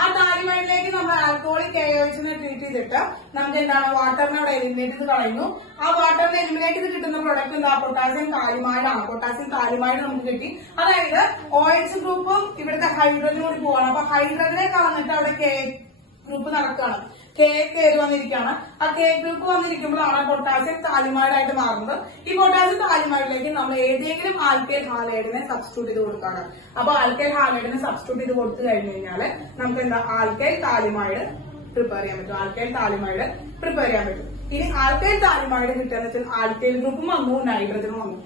ആ താലിമൈഡിലേക്ക് നമ്മൾ ആൽക്കഹോളിക് KOHനെ ട്രീറ്റ് ചെയ്തിട്ട് നമുക്ക് എന്താണ് വാട്ടറിനെ അവിടെ എലിമിനേറ്റ് ചെയ്ത് കളയുന്നു. ആ വാട്ടറിനെ എലിമിനേറ്റ് ചെയ്ത് കിട്ടുന്ന പ്രൊഡക്റ്റ് എന്താ പൊട്ടാസ്യം കാലിമൈഡ് ആണ്. പൊട്ടാസ്യം കാലിമൈഡ് നമുക്ക് കിട്ടി. അതായത് OH ഗ്രൂപ്പും ഇവിടുത്തെ ഹൈഡ്രജനും കൂടി പോവാണ്. അപ്പൊ ഹൈഡ്രജനെ കളഞ്ഞിട്ട് അവിടെ K ഗ്രൂപ്പ് നടക്കുകയാണ്. കയറി വന്നിരിക്കുകയാണ്. ആ ഗ്രൂപ്പ് വന്നിരിക്കുമ്പോഴാണ് പൊട്ടാസ്യം താലിമൈഡ് ആയിട്ട് മാറുന്നത്. ഈ പൊട്ടാസ്യം താലിമൈഡിലേക്ക് നമ്മൾ ഏതെങ്കിലും ആൽക്കൈൽ ഹാലൈഡിനെ സബ്സ്റ്റിറ്റ്യൂട്ട് ചെയ്ത് കൊടുക്കുകയാണ്. അപ്പൊ ആൽക്കൈൽ ഹാലൈഡിനെ സബ്സ്റ്റിറ്റ്യൂട്ട് ചെയ്ത് കൊടുത്തു കഴിഞ്ഞു കഴിഞ്ഞാൽ നമുക്ക് എന്താ ആൽക്കൈൽ താലിമൈഡ് പ്രിപ്പയർ ചെയ്യാൻ പറ്റും. ഇനി ആൽക്കൈൽ താലിമൈഡ് കിട്ടുക വെച്ചാൽ ആൽക്കൈൽ ഗ്രൂപ്പും വന്നു, നൈട്രജനും വന്നു.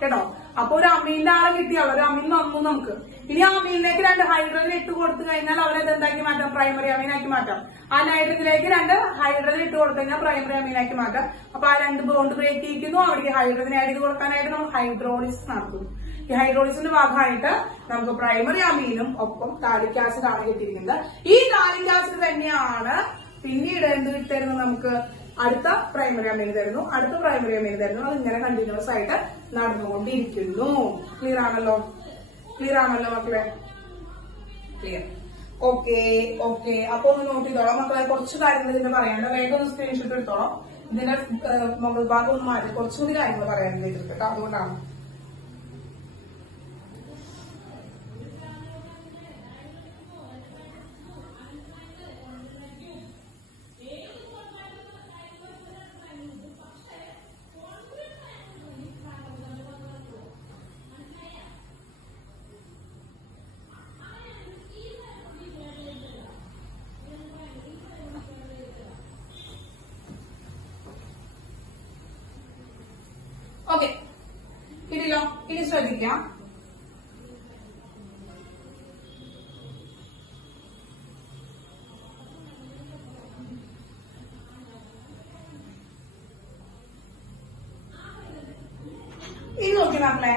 കേട്ടോ. അപ്പൊ ഒരു അമീന്റെ ആളെ കിട്ടിയാൽ ഒരു അമീൻ വന്നു നമുക്ക്. ഇനി ആ അമീനിലേക്ക് 2 ഹൈഡ്രജൻ ഇട്ട് കൊടുത്തു കഴിഞ്ഞാൽ അവരത് എന്താക്കി മാറ്റാം? പ്രൈമറി അമീനാക്കി മാറ്റാം. ആ നൈട്രജനിലേക്ക് 2 ഹൈഡ്രജൻ ഇട്ട് കൊടുത്തു കഴിഞ്ഞാൽ പ്രൈമറി അമീനാക്കി മാറ്റാം. അപ്പൊ ആ 2 ബോണ്ട് ബ്രേക്ക് ചെയ്യിക്കുന്നു. അവിടേക്ക് ഹൈഡ്രജൻ ആഡ് ചെയ്ത് കൊടുക്കാനായിട്ട് നമ്മൾ ഹൈഡ്രോളിസിസ് നടത്തുന്നു. ഈ ഹൈഡ്രോളിസിന്റെ ഭാഗമായിട്ട് നമുക്ക് പ്രൈമറി അമീനും ഒപ്പം താലിക് ആസിഡ് ആണ് കിട്ടിയിരിക്കുന്നത്. ഈ താലിക് ആസിഡ് തന്നെയാണ് പിന്നീട് എന്ത് കിട്ടുന്നത്? നമുക്ക് അടുത്ത പ്രൈമറി അമീൻ തരുന്നു. അത് ഇങ്ങനെ കണ്ടിന്യൂസ് ആയിട്ട് നടന്നുകൊണ്ടിരിക്കുന്നു. ക്ലിയർ ആണല്ലോ മക്കളെ? ക്ലിയർ. ഓക്കെ. അപ്പൊ ഒന്ന് നോട്ട് ചെയ്തോളാം മക്കളെ. കുറച്ച് കാര്യങ്ങൾ ഇതിന്റെ പറയാനുണ്ട്. വേഗം ഒന്ന് സ്ക്രീൻഷോട്ട് എടുത്തോളാം. ഇതിന്റെ മുകൾ ഭാഗം ഒന്ന് മാറ്റി കുറച്ചുകൂടി കാര്യങ്ങൾ പറയാൻ ചെയ്തിട്ട് അതുകൊണ്ടാണ്. ഓക്കെ, കിട്ടില്ലോ? ഇനി ശ്രദ്ധിക്കാം. ഇത് നോക്കി മക്കളെ.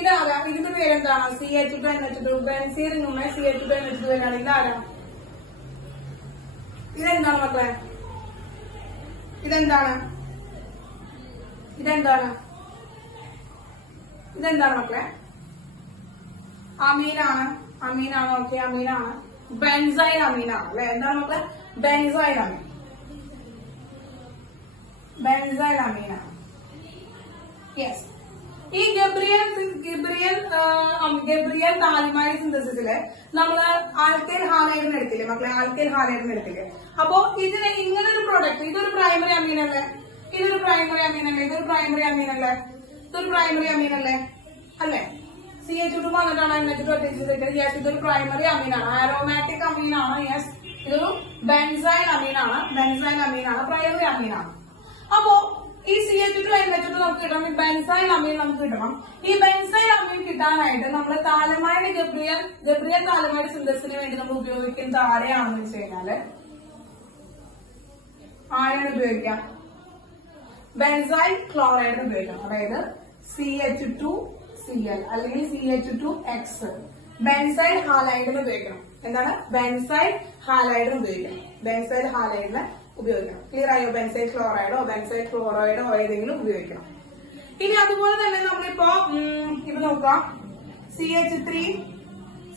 ഇതാരാ? ഇതിന്റെ പേരെന്താണ്? CH2NH2. ബെൻസീറിന് മുമ്പേ CH2NH2 വരാണ്. ഇതാരാ? ഇതെന്താണ് മക്കളെ? ഇതെന്താണ് മക്കളെ? അമീനാണ്. ഓക്കെ, അമീനാണ്. ബെൻസൈൽ അമീനാണ് അല്ലെ? എന്താണ് മക്കളെ? ബെൻസൈൽ അമീനാണ്. യെസ്. ഈ ഗബ്രിയൽ താലിമൈഡ് സിന്തസിസില് നമ്മള് ആൽക്കൈൽ ഹാലൈഡിന് എടുത്തില്ലേ മക്കളെ? അപ്പോ ഇതിന് ഇങ്ങനൊരു പ്രോഡക്റ്റ്, ഇതൊരു പ്രൈമറി അമീൻ അല്ലേ? ഇതൊരു പ്രൈമറി അമീൻ അല്ലേ? CH2 വന്നിട്ടാണ് NH2 ഒറ്റ. യെസ്, ഇതൊരു പ്രൈമറി അമീനാണ്. ആരോമാറ്റിക് അമീനാണ്. യെസ്, ഇതൊരു ബെൻസൈൽ അമീനാണ്. പ്രൈമറി അമീനാണ്. അപ്പോ ഈ CH2NH2 നമുക്ക് കിട്ടണം. ഈ ബെൻസൈൽ അമീൻ നമുക്ക് കിട്ടണം. ഈ ബെൻസൈൽ അമീൻ കിട്ടാനായിട്ട് നമ്മൾ താലമൈഡ് ഗബ്രിയൽ താലമൈഡ് സിന്തസിന് വേണ്ടി നമ്മൾ ഉപയോഗിക്കുന്നത് ആരെയാണെന്ന് വെച്ച് കഴിഞ്ഞാല് ഉപയോഗിക്കാം? ബെൻസൈൽ ക്ലോറൈഡ് ഉപയോഗിക്കാം. അതായത് CH2Cl അല്ലെങ്കിൽ CH2X. ബെൻസൈൽ ഹാലൈഡിന് ഉപയോഗിക്കണം. എന്താണ്? ബെൻസൈൽ ഹാലൈഡിന് ഉപയോഗിക്കണം. ക്ലിയർ ആയോ? ബെൻസൈൽ ക്ലോറൈഡോ ബെൻസൈൽ ക്ലോറൈഡോ ഏതെങ്കിലും ഉപയോഗിക്കണം. ഇനി അതുപോലെ തന്നെ നമ്മളിപ്പോ ഇത് നോക്കാം. CH3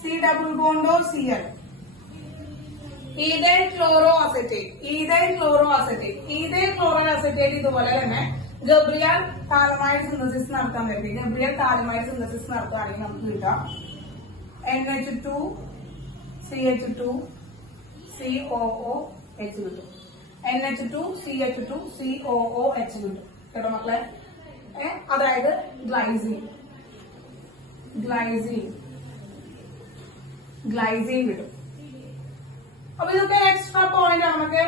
C double bond O Cl. Ethyl chloro acetate ഇതുപോലെ തന്നെ ഗബ്രിയൽ താലമൈഡ് സിന്തസിസ് നടത്താൻ പറ്റും. നടത്തുകയാണെങ്കിൽ നമുക്ക് കിട്ടാം NH2 CH2 COOH കിട്ടും. NH2 CH2 COOH കിട്ടും. കേട്ടോ മക്കളെ? അതായത് ഗ്ലൈസിൻ കിട്ടും. അപ്പൊ ഇതൊക്കെ എക്സ്ട്രാ പോയിന്റ് ആണ് മക്കളെ.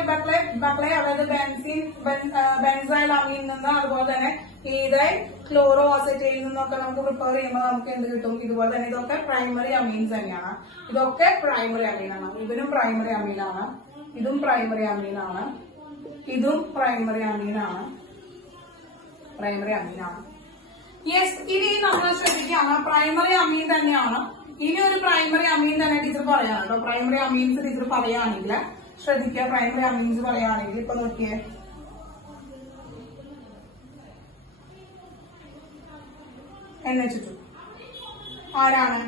അതായത് ബെൻസൈൽ അമീനിൽ നിന്ന് അതുപോലെ തന്നെ ഈഥൈൽ ക്ലോറോ അസറ്റൈൽ നിന്നൊക്കെ നമുക്ക് പ്രിപ്പയർ ചെയ്യുമ്പോൾ നമുക്ക് എന്ത് കിട്ടും? ഇതുപോലെ തന്നെ ഇതൊക്കെ പ്രൈമറി അമീൻസ് തന്നെയാണ്. ഇവനും പ്രൈമറി അമീനാണ്. ഇതും പ്രൈമറി അമീനാണ്. പ്രൈമറി അമീനാണ്. യെസ്, ഇനി നമ്മൾ ശ്രദ്ധിക്കുകയാണ് പ്രൈമറി അമീൻ തന്നെയാണ്. ഇനി ഒരു പ്രൈമറി അമീൻ തന്നെ ടീച്ചർ പറയാണ് കേട്ടോ. പ്രൈമറി അമീൻസ് ടീച്ചർ പറയുകയാണെങ്കിൽ ശ്രദ്ധിക്കുക, പ്രൈമറി അമീൻസ് പറയുകയാണെങ്കിൽ ഇപ്പൊ നോക്കിയേ, NH2 ആരാണ്?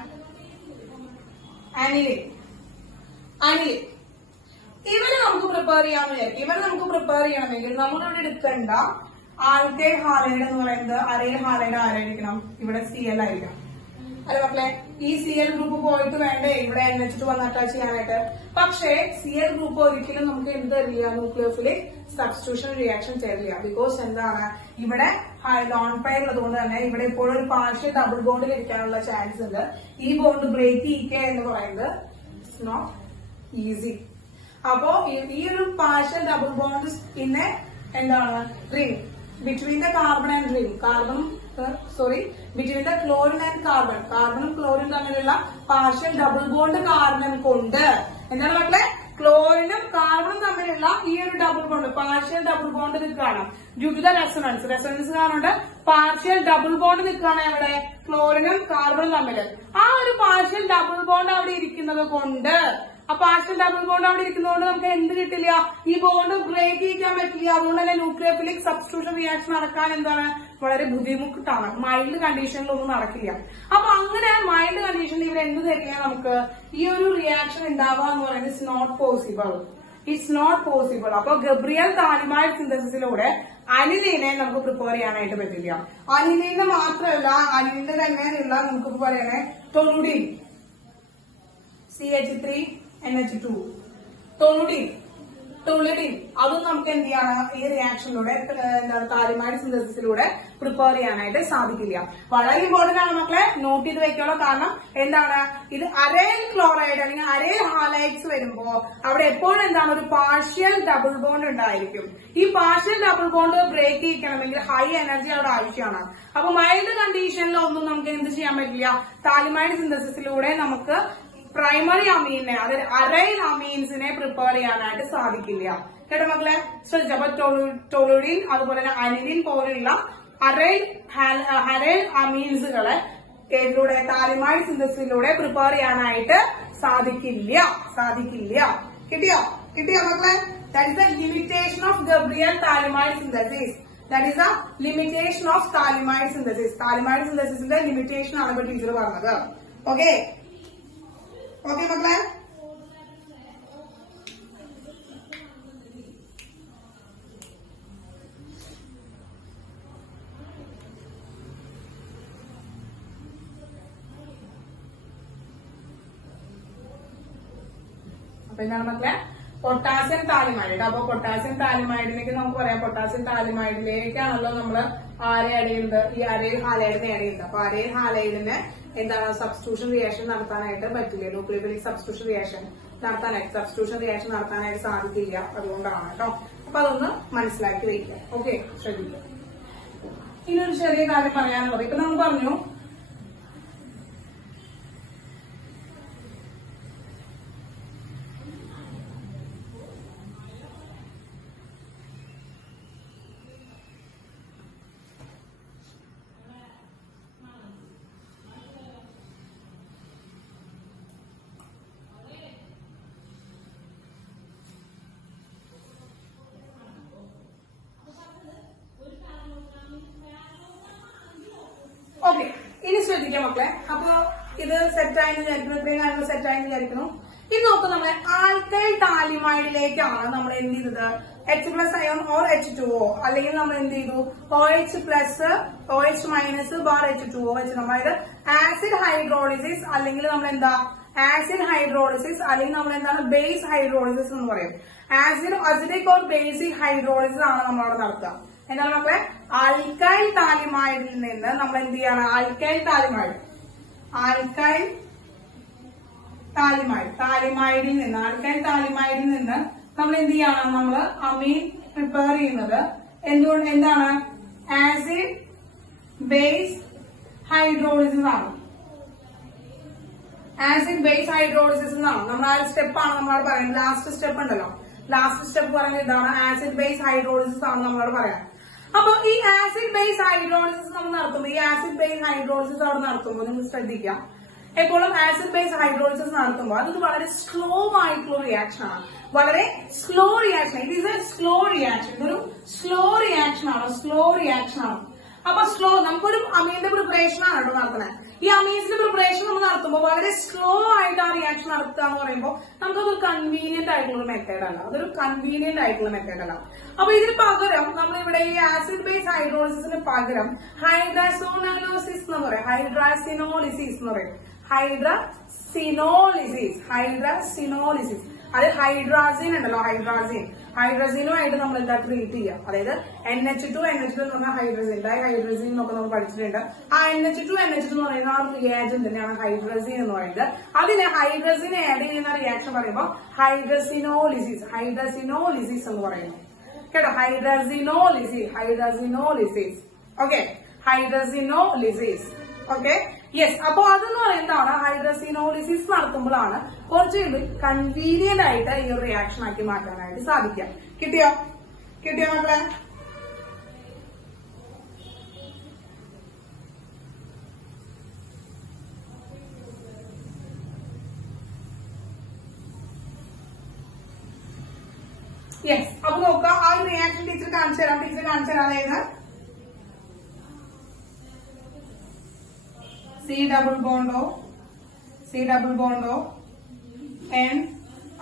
അനിലിൻ. അനിലിൻ ഇവര് നമുക്ക് പ്രിപ്പയർ ചെയ്യാന്ന് വിചാരിക്കും. ഇവര് നമുക്ക് പ്രിപ്പയർ ചെയ്യണമെങ്കിൽ നമ്മളിവിടെ എടുക്കേണ്ട ആൽക്കൈൽ ഹാലൈഡ് എന്ന് പറയുന്നത് അരൈൽ ഹാലൈഡ് ആരായിരിക്കണം? ഇവിടെ Cl ആയിരിക്കണം അല്ലെ മക്കളെ? ഈ Cl ഗ്രൂപ്പ് പോയിട്ട് വേണ്ടേ ഇവിടെ NH2 വന്ന് അറ്റാച്ച് ചെയ്യാനായിട്ട്. പക്ഷേ Cl ഗ്രൂപ്പ് ഒരിക്കലും നമുക്ക് എന്ത് തരില്ല? ന്യൂക്ലിയോഫിലിക് സബ്സ്റ്റിറ്റ്യൂഷൻ റിയാക്ഷൻ തരില്ല. ബിക്കോസ് എന്താണ്, ഇവിടെ ലോൺ പെയർ ഉള്ളതുകൊണ്ട് തന്നെ ഇവിടെ ഇപ്പോഴും ഒരു പാർഷ്യൽ ഡബിൾ ബോണ്ടിൽ ഇരിക്കാനുള്ള ചാൻസ് ഉണ്ട്. ഈ ബോണ്ട് ബ്രേക്ക് ചെയ്യിക്കുക എന്ന് പറയുന്നത് ഇറ്റ്സ് നോട്ട് ഈസി. അപ്പോ ഈ ഒരു പാർഷ്യൽ ഡബിൾ ബോണ്ട് പിന്നെ എന്താണ് ring between the carbon and ring between the chlorine and carbon, കാർബണും ക്ലോറിൻ തമ്മിലുള്ള പാർഷ്യൽ ഡബിൾ ബോണ്ട് കാരണം കൊണ്ട് എന്താണ് മക്കളെ? ക്ലോറിനും കാർബണും തമ്മിലുള്ള ഈ ഒരു double bond partial double bond നിൽക്കുകയാണ്. ഡ്യൂ ടു ദ റെസൊണൻസ് കാരണം പാർഷ്യൽ ഡബിൾ ബോണ്ട് നിൽക്കുകയാണ് എവിടെ? ക്ലോറിനും കാർബണും തമ്മിൽ. ആ ഒരു പാർഷ്യൽ ഡബിൾ ബോണ്ട് അവിടെ ഇരിക്കുന്നത് കൊണ്ട്, ആ പാർഷ്യൽ ഡബിൾ ബോണ്ട് അവിടെ ഇരിക്കുന്നതുകൊണ്ട് നമുക്ക് എന്ത് കിട്ടില്ല? ഈ ബോണ്ട് ബ്രേക്ക് ചെയ്യാൻ പറ്റില്ല. അതുകൊണ്ട് തന്നെ ന്യൂക്ലിയോഫിലിക് സബ്സ്റ്റിറ്റ്യൂഷൻ റിയാക്ഷൻ നടക്കാൻ എന്താണ് വളരെ ബുദ്ധിമുട്ടാണ്. മൈൽഡ് കണ്ടീഷനിലൊന്നും നടക്കില്ല. അപ്പൊ അങ്ങനെ മൈൽഡ് കണ്ടീഷനിൽ ഇവിടെ എന്ത് തരില്ല? നമുക്ക് ഈ ഒരു റിയാക്ഷൻ ഉണ്ടാവുക എന്ന് പറയുന്നത് ഇറ്റ്സ് നോട്ട് പോസിബിൾ. അപ്പൊ ഗബ്രിയൽ താലിമൈഡ് സിന്തസിസിലൂടെ അനിലിനെ നമുക്ക് പ്രിപ്പയർ ചെയ്യാനായിട്ട് പറ്റില്ല. അനിലിനെ മാത്രമല്ല, അനിലിന്റെ തന്നെയുള്ള നമുക്ക് പറയണേ ടൊളുഡിൻ CH3NH2 ടൊളുഡിൻ അതും നമുക്ക് എന്ത് ചെയ്യാണ്? ഈ റിയാക്ഷനിലൂടെ താലിമൈഡ് സിന്തസിസിലൂടെ പ്രിപ്പയർ ചെയ്യാനായിട്ട് സാധിക്കില്ല. വളരെ ഇമ്പോർട്ടന്റ് ആണ് മക്കളെ, നോട്ട് ചെയ്ത് വെക്കാനുള്ള. കാരണം എന്താണ്, ഇത് അരൈൽ ക്ലോറൈഡ് അല്ലെങ്കിൽ അരൈൽ ഹാലൈഡ്സ് വരുമ്പോ അവിടെ എപ്പോഴും എന്താണ് ഒരു പാർഷ്യൽ ഡബിൾ ബോണ്ട് ഉണ്ടായിരിക്കും. ഈ പാർഷ്യൽ ഡബിൾ ബോണ്ട് ബ്രേക്ക് ചെയ്യിക്കണമെങ്കിൽ ഹൈ എനർജി അവിടെ ആവശ്യമാണ്. അപ്പൊ മൈൽഡ് കണ്ടീഷനിലൊന്നും നമുക്ക് എന്ത് ചെയ്യാൻ പറ്റില്ല? താലിമൈഡ് സിന്തസിസിലൂടെ നമുക്ക് പ്രൈമറി അമീനെ, അതായത് അരൈൽ അമീൻസിനെ പ്രിപ്പയർ ചെയ്യാനായിട്ട് സാധിക്കില്ല. കേട്ടോ മക്കളെ? ശ്രദ്ധിച്ചപ്പോ ടൊളുഡിൻ അതുപോലെ തന്നെ അനിലിൻ പോലെയുള്ള അരൈൽ അമീൻസുകളെ ഇതിലൂടെ താലിമൈഡ് സിന്തസിസിലൂടെ പ്രിപ്പയർ ചെയ്യാനായിട്ട് സാധിക്കില്ല. കിട്ടിയോ മക്കളെ? That is the limitation of Gabriel phthalimide synthesis. Phthalimide സിന്തസിസിന്റെ ലിമിറ്റേഷൻ ആണ് ഇപ്പൊ ടീച്ചർ പറഞ്ഞത്. ഓക്കെ മക്കളെ? അപ്പൊ എന്താണ് മക്കളെ? Potassium phthalimide. അപ്പൊ പൊട്ടാസ്യം താലിമൈഡിലേക്ക് നമുക്ക് പറയാം, പൊട്ടാസ്യം താലിമൈഡിലേക്കാണല്ലോ നമ്മള് ആരെ ആഡ് ചെയ്യുന്നത്? ഈ അരൈൽ ഹാലൈഡിനെ ആഡ് ചെയ്യുന്നത്. അപ്പൊ അരൈൽ ഹാലൈഡിന് എന്താണ് സബ്സ്റ്റിറ്റ്യൂഷൻ റിയാക്ഷൻ നടത്താനായിട്ട് പറ്റില്ല. ന്യൂക്ലിയോഫിലിക് സബ്സ്റ്റിറ്റ്യൂഷൻ റിയാക്ഷൻ നടത്താനായിട്ട് സാധിക്കില്ല. അതുകൊണ്ടാണ് കേട്ടോ. അപ്പൊ അതൊന്ന് മനസ്സിലാക്കി വയ്ക്കുക. ഓക്കെ, ശ്രദ്ധിക്കുക. ഇനി ഒരു ചെറിയ കാര്യം പറയാനുള്ളത്, ഇപ്പൊ നമ്മൾ പറഞ്ഞു ഓക്കെ. ഇനി ശ്രദ്ധിക്കാം മക്കളെ. അപ്പൊ ഇത് സെറ്റായി വിചാരിക്കുന്നു, ഇത്രയും കാര്യങ്ങൾ സെറ്റായി വിചാരിക്കുന്നു. ഇത് നോക്കും, നമ്മളെ ആൽക്കൈൽ താലിമൈഡിലേക്കാണ് നമ്മൾ എന്ത് ചെയ്തത്? H+ അയോൺ ഓർ H2O, അല്ലെങ്കിൽ നമ്മൾ എന്ത് ചെയ്തു? OH+ OH- ബാർ H2O വെച്ച് അതായത് ആസിഡ് ഹൈഡ്രോളിസിസ്, അല്ലെങ്കിൽ നമ്മൾ എന്താ ആസിഡ് ഹൈഡ്രോളിസിസ്, അല്ലെങ്കിൽ നമ്മൾ എന്താണ് ബേസ് ഹൈഡ്രോളിസിസ് എന്ന് പറയും. അസിഡിക് ഓർ ബേസിക് ഹൈഡ്രോളിസിസ് ആണ് നമ്മളവിടെ നടത്തുക. എന്താണ് മക്കളെ? ആൽക്കൈൽ താലിമൈഡിൽ നിന്ന് നമ്മൾ എന്ത് ചെയ്യാണ്? ആൽക്കൈൽ താലിമൈഡിൽ നിന്ന് നമ്മൾ എന്ത് ചെയ്യണം? നമ്മൾ അമീൻ പ്രിപ്പയർ ചെയ്യുന്നത് എന്താണ്? ആസിഡ് ബേസ് ഹൈഡ്രോളിസിസ് ആണ്. നമ്മൾ ആ സ്റ്റെപ്പാണ് നമ്മളോട് പറയുന്നത്. ലാസ്റ്റ് സ്റ്റെപ്പ് ഉണ്ടല്ലോ, ലാസ്റ്റ് സ്റ്റെപ്പ് പറയുന്നത് ഇതാണ്, ആസിഡ് ബേസ് ഹൈഡ്രോളിസിസ് ആണ് നമ്മളോട് പറയാം. അപ്പൊ ഈ ആസിഡ് ബേസ് ഹൈഡ്രോളിസിസ് നമ്മൾ നടത്തുമ്പോൾ ഈ ആസിഡ് ബേസ് ഹൈഡ്രോളിസിസ് അവിടെ നടത്തുമ്പോൾ നിങ്ങൾ ശ്രദ്ധിക്കാം, എപ്പോഴും ആസിഡ് ബേസ് ഹൈഡ്രോളിസിസ് നടത്തുമ്പോൾ അതൊരു വളരെ സ്ലോ ആയിട്ടുള്ള റിയാക്ഷൻ ആണ്. വളരെ slow reaction. It is A slow reaction. ഇതൊരു സ്ലോ റിയാക്ഷൻ ആണ്. സ്ലോ റിയാക്ഷൻ ആണ്. അപ്പൊ സ്ലോ നമുക്കൊരു അമീന്റെ പ്രിപ്പറേഷൻ ആണ് കേട്ടോ നടത്തുന്നത്. ഈ അമീൻസിന്റെ പ്രിപ്പറേഷൻ നമ്മൾ നടത്തുമ്പോൾ വളരെ സ്ലോ ആയിട്ട് ആ റിയാക്ഷൻ നടത്തുക എന്ന് പറയുമ്പോൾ നമുക്കതൊരു കൺവീനിയന്റ് ആയിട്ടുള്ള മെത്തേഡ് അല്ല. അതൊരു കൺവീനിയന്റ് ആയിട്ടുള്ള മെത്തേഡ് അല്ല. അപ്പൊ ഇതിന് പകരം നമ്മളിവിടെ ഈ ആസിഡ് ബേസ് ഹൈഡ്രോളിസിന് പകരം ഹൈഡ്രാസോണോലിസിസ് എന്ന് പറയും. ഹൈഡ്രാസിനോളിസിസ് എന്ന് പറയും. ഹൈഡ്രാസിനോളിസിസ്. അത് ഹൈഡ്രാസിൻ ഉണ്ടല്ലോ, ഹൈഡ്രാസിനുമായിട്ട് നമ്മൾ എന്താ ട്രീറ്റ് ചെയ്യുക. അതായത് NH2 എന്ന് പറഞ്ഞാൽ ഹൈഡ്രസിൻ, ഹൈഡ്രസിൻ എന്നൊക്കെ നമ്മൾ പഠിച്ചിട്ടുണ്ട്. ആ NH2 എന്ന് പറയുന്ന ആ റിയാജന്റ് തന്നെയാണ് ഹൈഡ്രസിൻ എന്ന് പറയുന്നത്. അതിന് ഹൈഡ്രസിൻ ആഡ് ചെയ്യുന്ന റിയാക്ഷൻ പറയുമ്പോൾ ഹൈഡ്രസിനോളിസിസ് എന്ന് പറയുന്നു കേട്ടോ. Hydrazinolysis. Okay, hydrazinolysis. Okay, yes. അപ്പൊ അതെന്ന് പറയുന്നതാണ് ഹൈഡ്രസിനോളിസിസ് നടത്തുമ്പോഴാണ് കുറച്ചുകൂടി കൺവീനിയന്റ് ആയിട്ട് ഈ ഒരു റിയാക്ഷൻ ആക്കി മാറ്റാനായിട്ട് സാധിക്കുക. കിട്ടിയോ മക്കളെ? യെസ്. അപ്പൊ നോക്കുക, ആ ഒരു റിയാക്ഷൻ ടീച്ചർ കാണിച്ചു തരാം. അതായത് C double bond O N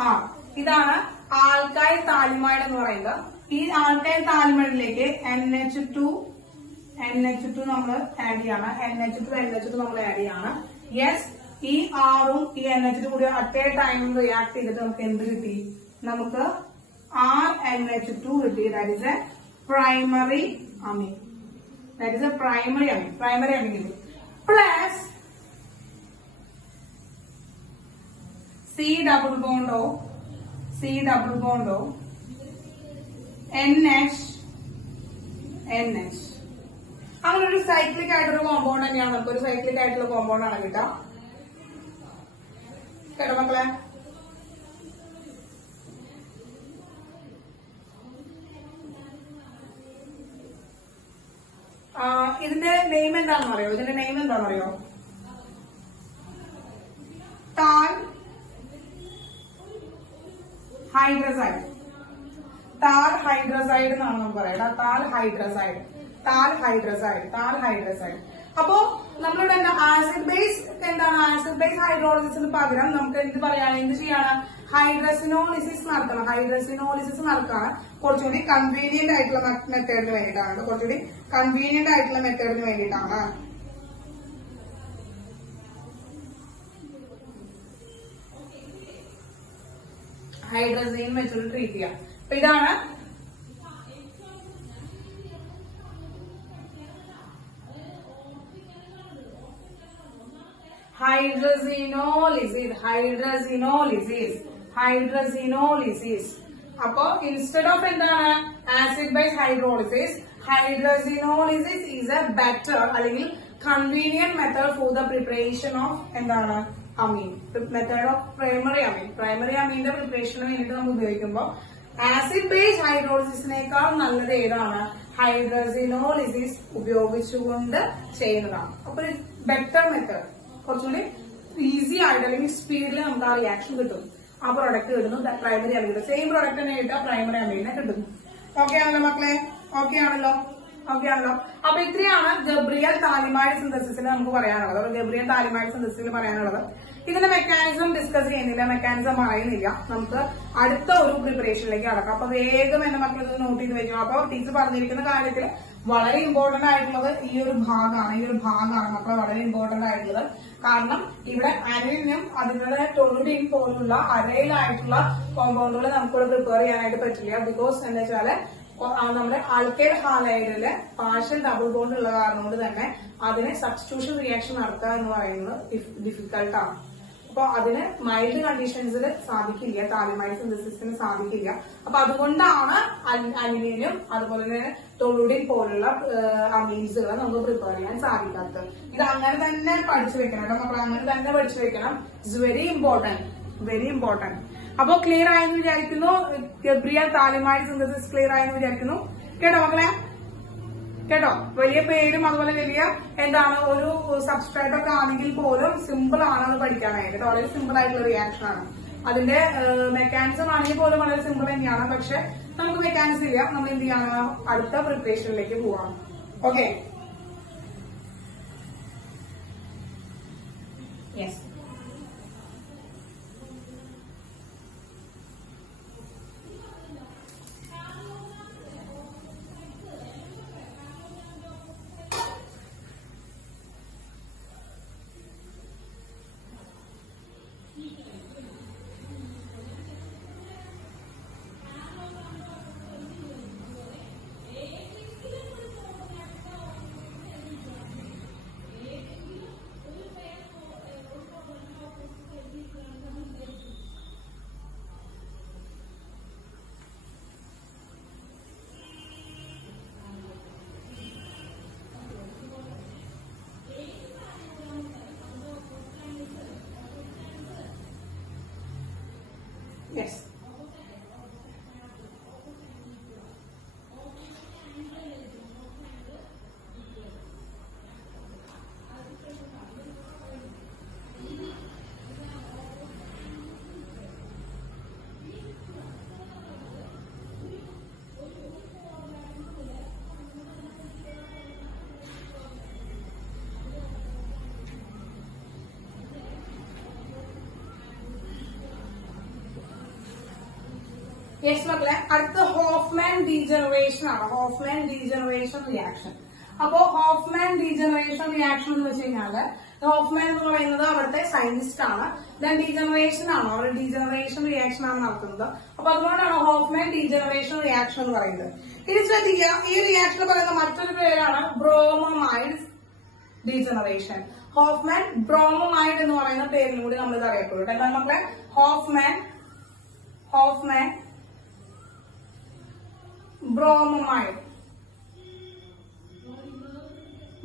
R. ഇതാണ് ആൽക്കൈൽ താലിമൈഡ് എന്ന് പറയുന്നത്. ഈ ആൽക്കൈൽ താലിമൈഡിലേക്ക് NH2 നമ്മൾ ആഡ് ചെയ്യാണ്. NH2 നമ്മൾ ആഡ് ചെയ്യാണ്. യെസ്, ഈ ആറും ഈ NH2 കൂടി അറ്റ് എ ടൈം റിയാക്ട് ചെയ്തിട്ട് നമുക്ക് എന്ത് കിട്ടി? നമുക്ക് RNH2 കിട്ടി. That is A primary Ameen. Primary അമീൻ കിട്ടി. Plus C double bond O NH. അങ്ങനെ ഒരു സൈക്ലിക് ആയിട്ടൊരു കോമ്പൗണ്ട് തന്നെയാണ്. നമുക്കൊരു സൈക്ലിക് ആയിട്ടുള്ള കോമ്പൗണ്ട് ആണ് കിട്ടുക കേട്ടോ മക്കളെ. ഇതിന്റെ നെയിം എന്താണെന്നറിയോ? താൽ ഹൈഡ്രസൈഡ് എന്നാണ് നമ്മൾ പറയുന്നത്. താൽ ഹൈഡ്രസൈഡ്. അപ്പോ നമ്മളിവിടെ എന്താ ആസിഡ് ബേസ് ഹൈഡ്രോളിസിന് പകരം നമുക്ക് എന്ത് ചെയ്യാണ്? ഹൈഡ്രസിനോളിസിസ് നടത്താണ്. കുറച്ചുകൂടി കൺവീനിയന്റ് ആയിട്ടുള്ള മെത്തേഡിന് വേണ്ടിയിട്ടാണ്. ഹൈഡ്രസിൻ വെച്ചൊരു ട്രീറ്റ് ചെയ്യാം. അപ്പൊ ഇതാണ് ഹൈഡ്രസിനോളിസിസ്. അപ്പോ ഇൻസ്റ്റെഡ് ഓഫ് എന്താണ് acid base hydrolysis, hydrazinolysis is a better അല്ലെങ്കിൽ convenient method for the preparation of എന്താണ് അമീൻ. മെത്തേഡ് ഓഫ് പ്രൈമറി അമീന്റെ പ്രിപ്പറേഷന് വേണ്ടിയിട്ട് നമ്മൾ ഉപയോഗിക്കുമ്പോൾ ആസിഡ് ബേസ് ഹൈഡ്രോളിസിസിനേക്കാൾ നല്ലത് ഏതാണ്? ഹൈഡ്രസിനോളിസിസ് ഉപയോഗിച്ചുകൊണ്ട് ചെയ്യുന്നതാണ്. അപ്പൊ ബെറ്റർ മെത്തേഡ്, കുറച്ചുകൂടി ഈസി ആയിട്ട് അല്ലെങ്കിൽ സ്പീഡിൽ നമുക്ക് ആ റിയാക്ഷൻ കിട്ടും. ആ പ്രൊഡക്റ്റ് കിട്ടുന്നു പ്രൈമറി അമീൻ. സെയിം പ്രൊഡക്റ്റ് തന്നെ കിട്ടുക പ്രൈമറി അമീനെ കിട്ടുന്നു. ഓക്കെ ആണല്ലോ മക്കളെ? ഓക്കെ ആണല്ലോ. അപ്പൊ ഇത്രയാണ് ഗബ്രിയൽ താലിമൈഡ് സിന്തസിസിൽ നമുക്ക് പറയാനുള്ളത്. ഇതിന്റെ മെക്കാനിസം ഡിസ്കസ് ചെയ്യുന്നില്ല, മെക്കാനിസം പറയുന്നില്ല. നമുക്ക് അടുത്ത ഒരു പ്രിപ്പറേഷനിലേക്ക് കടക്കാം. അപ്പൊ വേഗം എന്റെ മക്കൾ ഇത് നോട്ട് ചെയ്ത് വെച്ചു. അപ്പൊ ടീച്ചർ പറഞ്ഞിരിക്കുന്ന കാര്യത്തിൽ വളരെ ഇമ്പോർട്ടന്റ് ആയിട്ടുള്ളത് ഈ ഒരു ഭാഗമാണ് മക്കളെ, വളരെ ഇമ്പോർട്ടന്റ് ആയിട്ടുള്ളത്. കാരണം ഇവിടെ അനിലിനും അതുപോലെ ടൊളുഡിൻ പോലുള്ള അരയിലായിട്ടുള്ള കോമ്പൗണ്ടുകൾ നമുക്കിവിടെ പ്രിപ്പയർ ചെയ്യാനായിട്ട് പറ്റില്ല. ബിക്കോസ് എന്താ വെച്ചാല് നമ്മുടെ ആൽക്കൈൽ ഹാലൈഡില് പാർഷ്യൽ ഡബിൾ ബോണ്ട് ഉള്ള കാരണം കൊണ്ട് തന്നെ അതിന് സബ്സ്റ്റിറ്റ്യൂഷൻ റിയാക്ഷൻ നടത്തുക എന്ന് പറയുന്നത് ഡിഫിക്കൽട്ടാണ്. അപ്പൊ അതിന് മൈൽഡ് കണ്ടീഷൻസിൽ സാധിക്കില്ല, താലിമൈഡ് സിന്തസിസിന് സാധിക്കില്ല. അപ്പൊ അതുകൊണ്ടാണ് അനിലിനും അതുപോലെ തന്നെ ടൊളുഡിൻ പോലുള്ള അമീൻസുകൾ നമുക്ക് പ്രിപ്പയർ ചെയ്യാൻ സാധിക്കാത്തത്. ഇത് അങ്ങനെ തന്നെ പഠിച്ചു വെക്കണം കേട്ടോ മക്കളെ, അങ്ങനെ തന്നെ പഠിച്ചു വെക്കണം. It's very important. അപ്പൊ ക്ലിയർ ആയെന്ന് വിചാരിക്കുന്നു. ഗബ്രിയൽ താലിമൈഡ് സിന്തസിസ് ക്ലിയർ ആയെന്ന് വിചാരിക്കുന്നു കേട്ടോ മക്കളെ. കേട്ടോ. വലിയ പേരും അതുപോലെ വലിയ എന്താണ് ഒരു സബ്സ്ട്രേറ്റ് ഒക്കെ ആണെങ്കിൽ പോലും സിമ്പിൾ ആണ് അത് പഠിക്കാനായിട്ട്. വളരെ സിമ്പിൾ ആയിട്ടുള്ള റിയാക്ഷൻ ആണ്. അതിന്റെ മെക്കാനിസം ആണെങ്കിൽ പോലും വളരെ സിമ്പിൾ തന്നെയാണ്. പക്ഷെ നമുക്ക് മെക്കാനിസം ഇല്ല. നമ്മൾ എന്ത് ചെയ്യാണ്, അടുത്ത പ്രിപ്പറേഷനിലേക്ക് പോവാം. Okay, yes. Yes. യെസ് മക്കളെ, അടുത്ത ഹോഫ്മാൻ ഡീജനറേഷൻ ആണ്. Hoffman degeneration reaction. അപ്പോ ഹോഫ്മാൻ ഡീജനറേഷൻ റിയാക്ഷൻ എന്ന് വെച്ച് കഴിഞ്ഞാല് ഹോഫ്മാൻ എന്ന് പറയുന്നത് അവിടുത്തെ സയന്റിസ്റ്റ് ആണ്. ദെൻ ഡീജനറേഷൻ ആണ്, അവർ ഡീജനറേഷൻ റിയാക്ഷൻ ആണ് നടത്തുന്നത്. അപ്പൊ അതുകൊണ്ടാണ് ഹോഫ്മാൻ ഡീജനറേഷൻ റിയാക്ഷൻ എന്ന് പറയുന്നത്. ഇനി ശ്രദ്ധിക്കുക, ഈ റിയാക്ഷൻ പറയുന്ന മറ്റൊരു പേരാണ് ബ്രോമോമൈഡ് ഡീജനറേഷൻ. ഹോഫ്മാൻ ബ്രോമോമൈഡ് എന്ന് പറയുന്ന പേരിലും കൂടി നമ്മൾ ഇത് അറിയപ്പെടും. എന്നാൽ നമ്മളെ ഹോഫ്മാൻ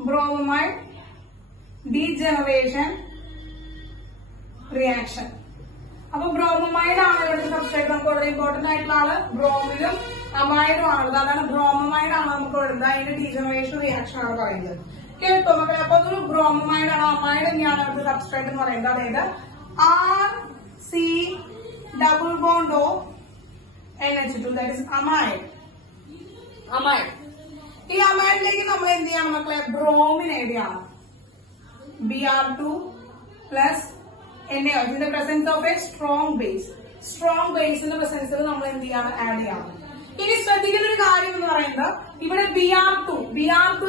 bromamide degeneration റിയാക്ഷൻ. അപ്പൊ ബ്രോമമൈഡ് ആണ് ഇവിടുത്തെ സബ്സ്ട്രേറ്റ്. നമുക്ക് വളരെ ഇമ്പോർട്ടന്റ് ആയിട്ടുള്ള ആള് ബ്രോമിലും അമൈഡും ആണുള്ളത്. അതാണ് ബ്രോമമൈഡ് ആണ് നമുക്ക് വരുന്നത്. അതിന്റെ ഡീജനറേഷൻ റിയാക്ഷൻ ആണ് പറയുന്നത്. കേട്ടോ മക്കളെ, അപ്പൊ അതൊരു ബ്രോമമൈഡ് ആണ്. അമൈഡ് തന്നെയാണ് ഇവിടുത്തെ സബ്സ്ട്രേറ്റ് എന്ന് പറയുന്നത്. അതായത് RC double bond O NH2, that is amide. ഈ അമൈഡിലേക്ക് നമ്മൾ എന്ത് ചെയ്യണം മക്കളെ, ബ്രോമിൻ ആഡ് ചെയ്യണം. Br2 plus NaO in the presence of a strong base. Strong ബേസിന്റെ പ്രസൻസിൽ നമ്മൾ എന്ത് ചെയ്യാണ്, ആഡ് ചെയ്യണം. ഇനി ശ്രദ്ധിക്കുന്ന ഒരു കാര്യം എന്ന് പറയുന്നത്, ഇവിടെ Br2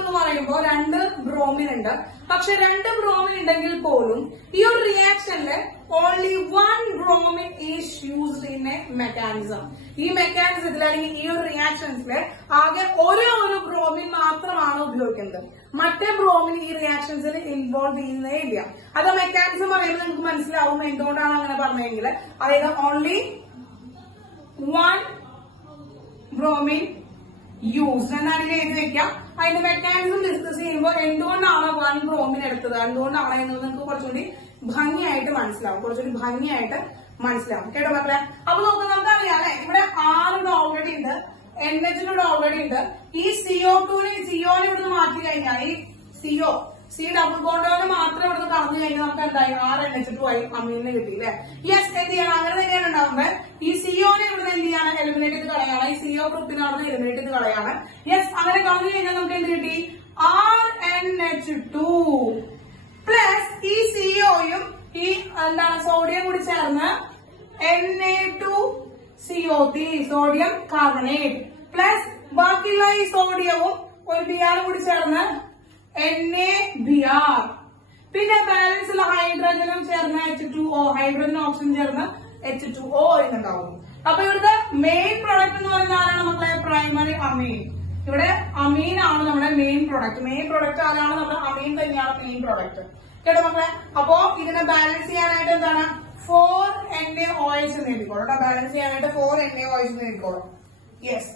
എന്ന് പറയുമ്പോൾ 2 ബ്രോമിൻ ഉണ്ട്. പക്ഷെ 2 ബ്രോമിൻ ഉണ്ടെങ്കിൽ പോലും ഈ ഒരു റിയാക്ഷനില് only 1 bromine is used in a mechanism. ഈ മെക്കാനിസത്തിൽ അല്ലെങ്കിൽ ഈ ഒരു റിയാക്ഷൻസില് ആകെ ഒരു ബ്രോമിൻ മാത്രമാണ് ഉപയോഗിക്കുന്നത്. മറ്റേ ബ്രോമിൻ ഈ റിയാക്ഷൻസിൽ ഇൻവോൾവ് ചെയ്യുന്നേ ഇല്ല. അത് മെക്കാനിസം പറയുമ്പോൾ നിങ്ങൾക്ക് മനസ്സിലാവും എന്തുകൊണ്ടാണ് അങ്ങനെ പറഞ്ഞെങ്കിൽ. അതായത് ഓൺലി 1 ബ്രോമിൻ യൂസ് എന്നാണ് എഴുതി വെക്കാം. അതിന്റെ മെക്കാനിസം ഡിസ്കസ് ചെയ്യുമ്പോൾ എന്തുകൊണ്ടാണ് 1 ബ്രോമിൻ എടുത്തത്, എന്തുകൊണ്ടാണ് എന്നത് നിങ്ങൾക്ക് കുറച്ചുകൂടി ഭംഗിയായിട്ട് മനസ്സിലാവും. കേട്ടോ മക്കളെ. അപ്പൊ നോക്കാം, നമുക്കറിയാം അല്ലെ, ഇവിടെ R ഓൾറെഡി ഉണ്ട്, NH ഓൾറെഡി ഉണ്ട്. ഈ CO2നെ ഇവിടുന്ന് മാറ്റി കഴിഞ്ഞാൽ ഈ C ഡബിൾ ബോണ്ടോന് മാത്രം ഇവിടുന്ന് കളഞ്ഞു കഴിഞ്ഞാൽ നമുക്ക് എന്തായി, RNH2 ആയി അമീനെ കിട്ടി അല്ലെ. യെസ്, എന്ത് ചെയ്യണം, അങ്ങനെ തന്നെയാണ് ഉണ്ടാവുന്നത്. ഈ സിഒനെ ഇവിടുന്ന് എന്ത് ചെയ്യാണ്, എലിമിനേറ്റ് ചെയ്ത് കളയാണ്. ഈ CO ഗ്രൂപ്പിനെ അവിടുന്ന് എലിമിനേറ്റ് ചെയ്ത് കളയാണ്. യെസ്, അങ്ങനെ കളഞ്ഞു കഴിഞ്ഞാൽ നമുക്ക് എന്ത് കിട്ടി, RNH2 പ്ലസ് ഈ സിഒയും ഈ എന്താണ് സോഡിയം കൂടി ചേർന്ന് Na2CO3 സോഡിയം കാർബണേറ്റ് പ്ലസ് ബാക്കിയുള്ള ഈ സോഡിയവും ഒരു Br കൂടി ചേർന്ന് NaBr, പിന്നെ ബാലൻസ് ഉള്ള ഹൈഡ്രജനും ചേർന്ന് H2O, ഹൈഡ്രജൻ ഓക്സിജൻ ചേർന്ന് H2O എന്നുണ്ടാവും. അപ്പൊ ഇവിടുത്തെ മെയിൻ പ്രൊഡക്റ്റ് എന്ന് പറയുന്ന ആരാണ് മക്കളെ, പ്രൈമറി അമീൻ. ഇവിടെ അമീൻ ആണ് നമ്മുടെ മെയിൻ പ്രൊഡക്റ്റ് ആരാണ്, നമ്മുടെ അമീൻ തന്നെയാണ് മെയിൻ പ്രൊഡക്റ്റ്. കേട്ടോ മക്കളെ. അപ്പോ ഇതിനെ ബാലൻസ് ചെയ്യാനായിട്ട് എന്താണ്, 4 NaOH എന്ന് എഴുതിക്കോളൂ. ബാലൻസ് ചെയ്യാനായിട്ട് 4 NaOH എന്ന് എഴുതിക്കോളൂ. യെസ്.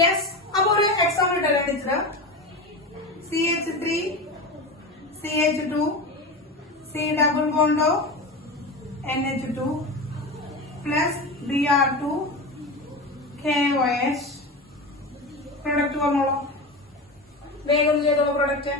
യെസ്. അപ്പൊ ഒരു എക്സാമ്പിൾ ഇട്ടല്ലോ teacher. CH3 CH2 C double bond of NH2 plus Br2 KOH. Product പറഞ്ഞോളൂ, വേഗം ചെയ്തോളൂ പ്രൊഡക്റ്റ്.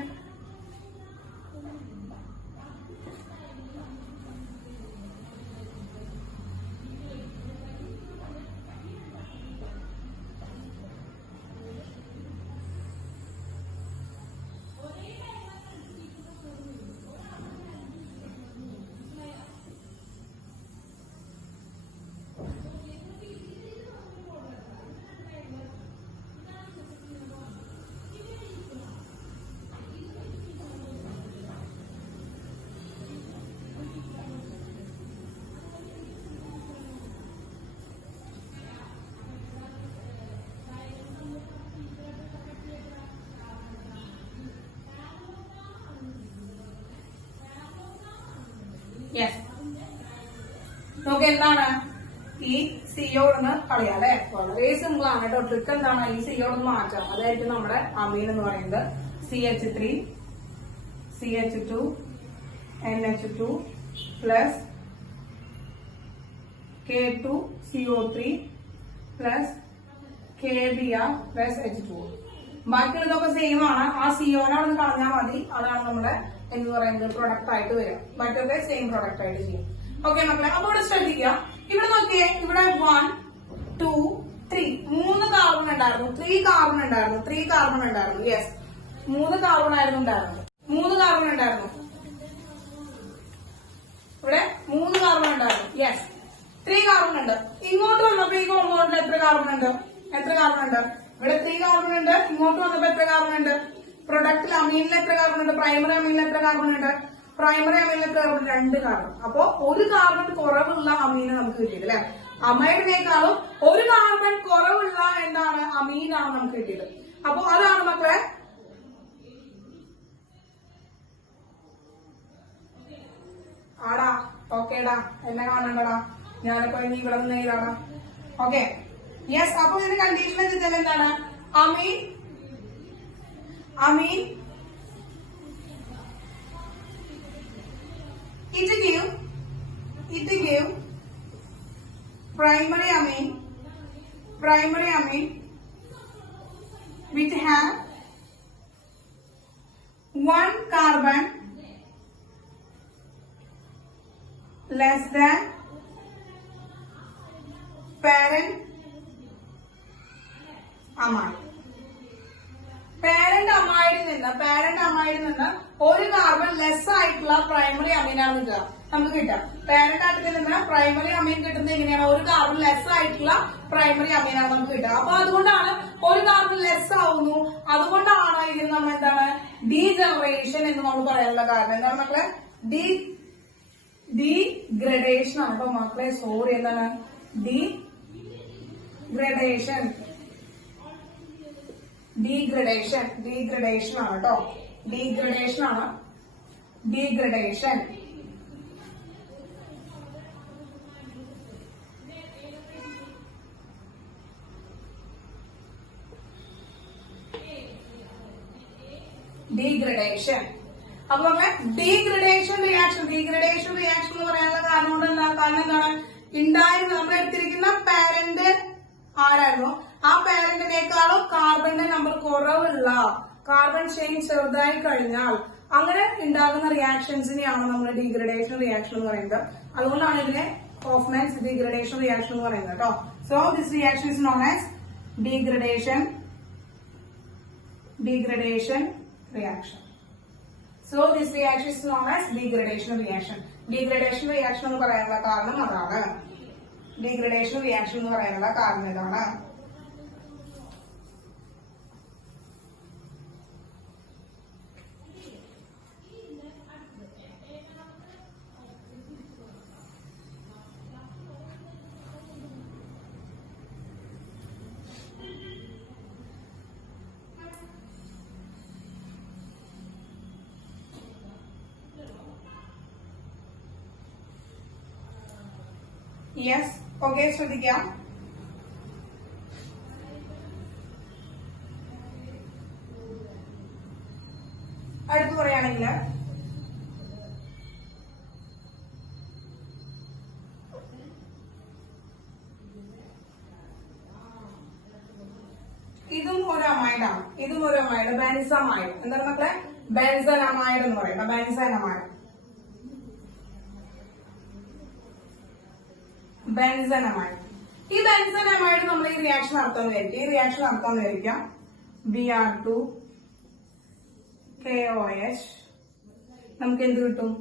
യെസ്. നമുക്ക് എന്താണ് ഈ സിയോടൊന്ന് കളയാം അല്ലെ? വളരെ സിമ്പിൾ ആണ് കേട്ടോ. ട്രിക്ക് എന്താണ്? ഈ സിയോടൊന്ന് മാറ്റാം. അതായിരിക്കും നമ്മുടെ അമീൻ എന്ന് പറയുന്നത്. CH3 CH2 NH2 plus K2 CO3 plus KBr plus H2. ബാക്കിയുള്ളതൊക്കെ സെയിം ആണ്. ആ സിയോനോട് കളഞ്ഞാൽ മതി. അതാണ് നമ്മുടെ എന്ന് പറയുന്നത് പ്രൊഡക്റ്റ് ആയിട്ട് വരും. മറ്റൊക്കെ സെയിം പ്രൊഡക്റ്റ് ആയിട്ട് ചെയ്യും. ഓക്കെ മക്കളെ, അപ്പൊ ഇവിടെ ശ്രദ്ധിക്കുക. ഇവിടെ നോക്കിയേ, ഇവിടെ 1 2 3 3 കാർബൺ ഉണ്ടായിരുന്നു. 3 കാർബൺ ഉണ്ടായിരുന്നു. 3 കാർബൺ ഉണ്ടായിരുന്നു. യെസ്, 3 കാർബൺ ആയിരുന്നു ഉണ്ടായിരുന്നത്. 3 കാർബൺ ഉണ്ടായിരുന്നു. ഇവിടെ 3 കാർബൺ ഉണ്ടായിരുന്നു. യെസ്, 3 കാർബൺ ഉണ്ട്. ഇങ്ങോട്ട് വന്നപ്പോ ഈ കോമ്പൗണ്ടിൽ എത്ര കാർബൺ ഉണ്ട്? എത്ര കാർബൺ ഉണ്ട്? ഇവിടെ 3 കാർബൺ ഉണ്ട്. ഇങ്ങോട്ട് വന്നപ്പോ എത്ര കാർബൺ ഉണ്ട്? പ്രൊഡക്റ്റിൽ അമീനിൽ എത്ര കാർബൺ ഉണ്ട്? പ്രൈമറി അമീനിൽ എത്ര കാർബൺ ഉണ്ട്? പ്രൈമറി അമീനിൽ എത്ര കാർബൺ? 2 കാർബൺ. അപ്പോ ഒരു കാർബൺ കുറവുള്ള അമീനെ നമുക്ക് കിട്ടിയത് അല്ലെ? അമൈഡിനേക്കാളും ഒരു കാർബൺ കുറവുള്ള എന്താണ് അമീനാണ് നമുക്ക് കിട്ടിയത്. അപ്പൊ അതാണ് മക്കളെ ആടാ. ഓക്കേടാ, എന്നെ കാണണ്ടടാ, ഞാനിപ്പോ ഇനി ഇവിടെ നിന്ന് ഇതാടാ. Okay yes. അപ്പൊ ഇതിന്റെ കണ്ടീഷൻ വെച്ചാൽ എന്താണ്? Amine it give primary amine which have 1 carbon less than parent amide. Parent അമൈഡിൽ നിന്ന് ഒരു കാർബൺ ലെസ് ആയിട്ടുള്ള പ്രൈമറി അമീനാണ് നമുക്ക് കിട്ടുക. പാരന്റ് ആറ്റിൽ നിന്ന് പ്രൈമറി അമീൻ കിട്ടുന്നത് എങ്ങനെയാണ്? ഒരു കാർബൺ ലെസ് ആയിട്ടുള്ള പ്രൈമറി അമീനാണ് നമുക്ക് കിട്ടുക. അപ്പൊ അതുകൊണ്ടാണ് ഒരു കാർബൺ ലെസ് ആവുന്നു. അതുകൊണ്ടാണ് ഇതിന് നമ്മൾ എന്താണ് ഡീജനറേഷൻ എന്ന് നമ്മൾ പറയാനുള്ള കാരണം. എന്താണ് മക്കളെ? ഡീഗ്രഡേഷൻ ആണ് കേട്ടോ മക്കളെ. സോറി, എന്താണ് ഡീഗ്രഡേഷൻ ആണ് കേട്ടോ. ഡീഗ്രഡേഷൻ ആണ്. ഡീഗ്രഡേഷൻ അപ്പൊ നമ്മളെ ഡീഗ്രഡേഷൻ റിയാക്ഷൻ എന്ന് പറയാനുള്ള കാരണം കൊണ്ട് കാരണം എന്താണ്? ഉണ്ടായിരുന്ന നമ്മൾ എടുത്തിരിക്കുന്ന പാരന്റ് ആരായിരുന്നു? ആ പാരന്റിനേക്കാളും കാർബണിന്റെ നമ്പർ കുറവുള്ള കാർബൺ ചെയിൻ ചെറുതായി കഴിഞ്ഞാൽ അങ്ങനെ ഉണ്ടാകുന്ന റിയാക്ഷൻസിനെയാണ് നമ്മൾ ഡീഗ്രഡേഷൻ റിയാക്ഷൻ എന്ന് പറയുന്നത്. അതുകൊണ്ടാണ് ഇതിനെ ഹോഫ്മാൻസ് ഡീഗ്രഡേഷൻ റിയാക്ഷൻ എന്ന് പറയുന്നത് കേട്ടോ. So this reaction is known as degradation reaction. So this reaction is known as degradation reaction. Degradation reaction എന്ന് പറയാനുള്ള കാരണം അതാണ്. ഡീഗ്രഡേഷൻ റിയാക്ഷൻ എന്ന് പറയാനുള്ള കാരണം ഇതാണ്. യെസ്, ഓക്കെ ശ്രദ്ധിക്കാം. ഇതും ഒരു അമൈഡ്, ബെൻസമൈഡ്. എന്താണ് മക്കളെ? ബെൻസനമൈഡ് എന്ന് പറയുന്നത്. ബെൻസനമൈഡ്, ബെൻസനമൈഡ്. ഈ ബെൻസനമൈഡ് നമ്മൾ ഈ റിയാക്ഷൻ നടത്താൻ വിചാരിക്കാം. Br2 KOH. നമുക്ക് എന്ത് കിട്ടും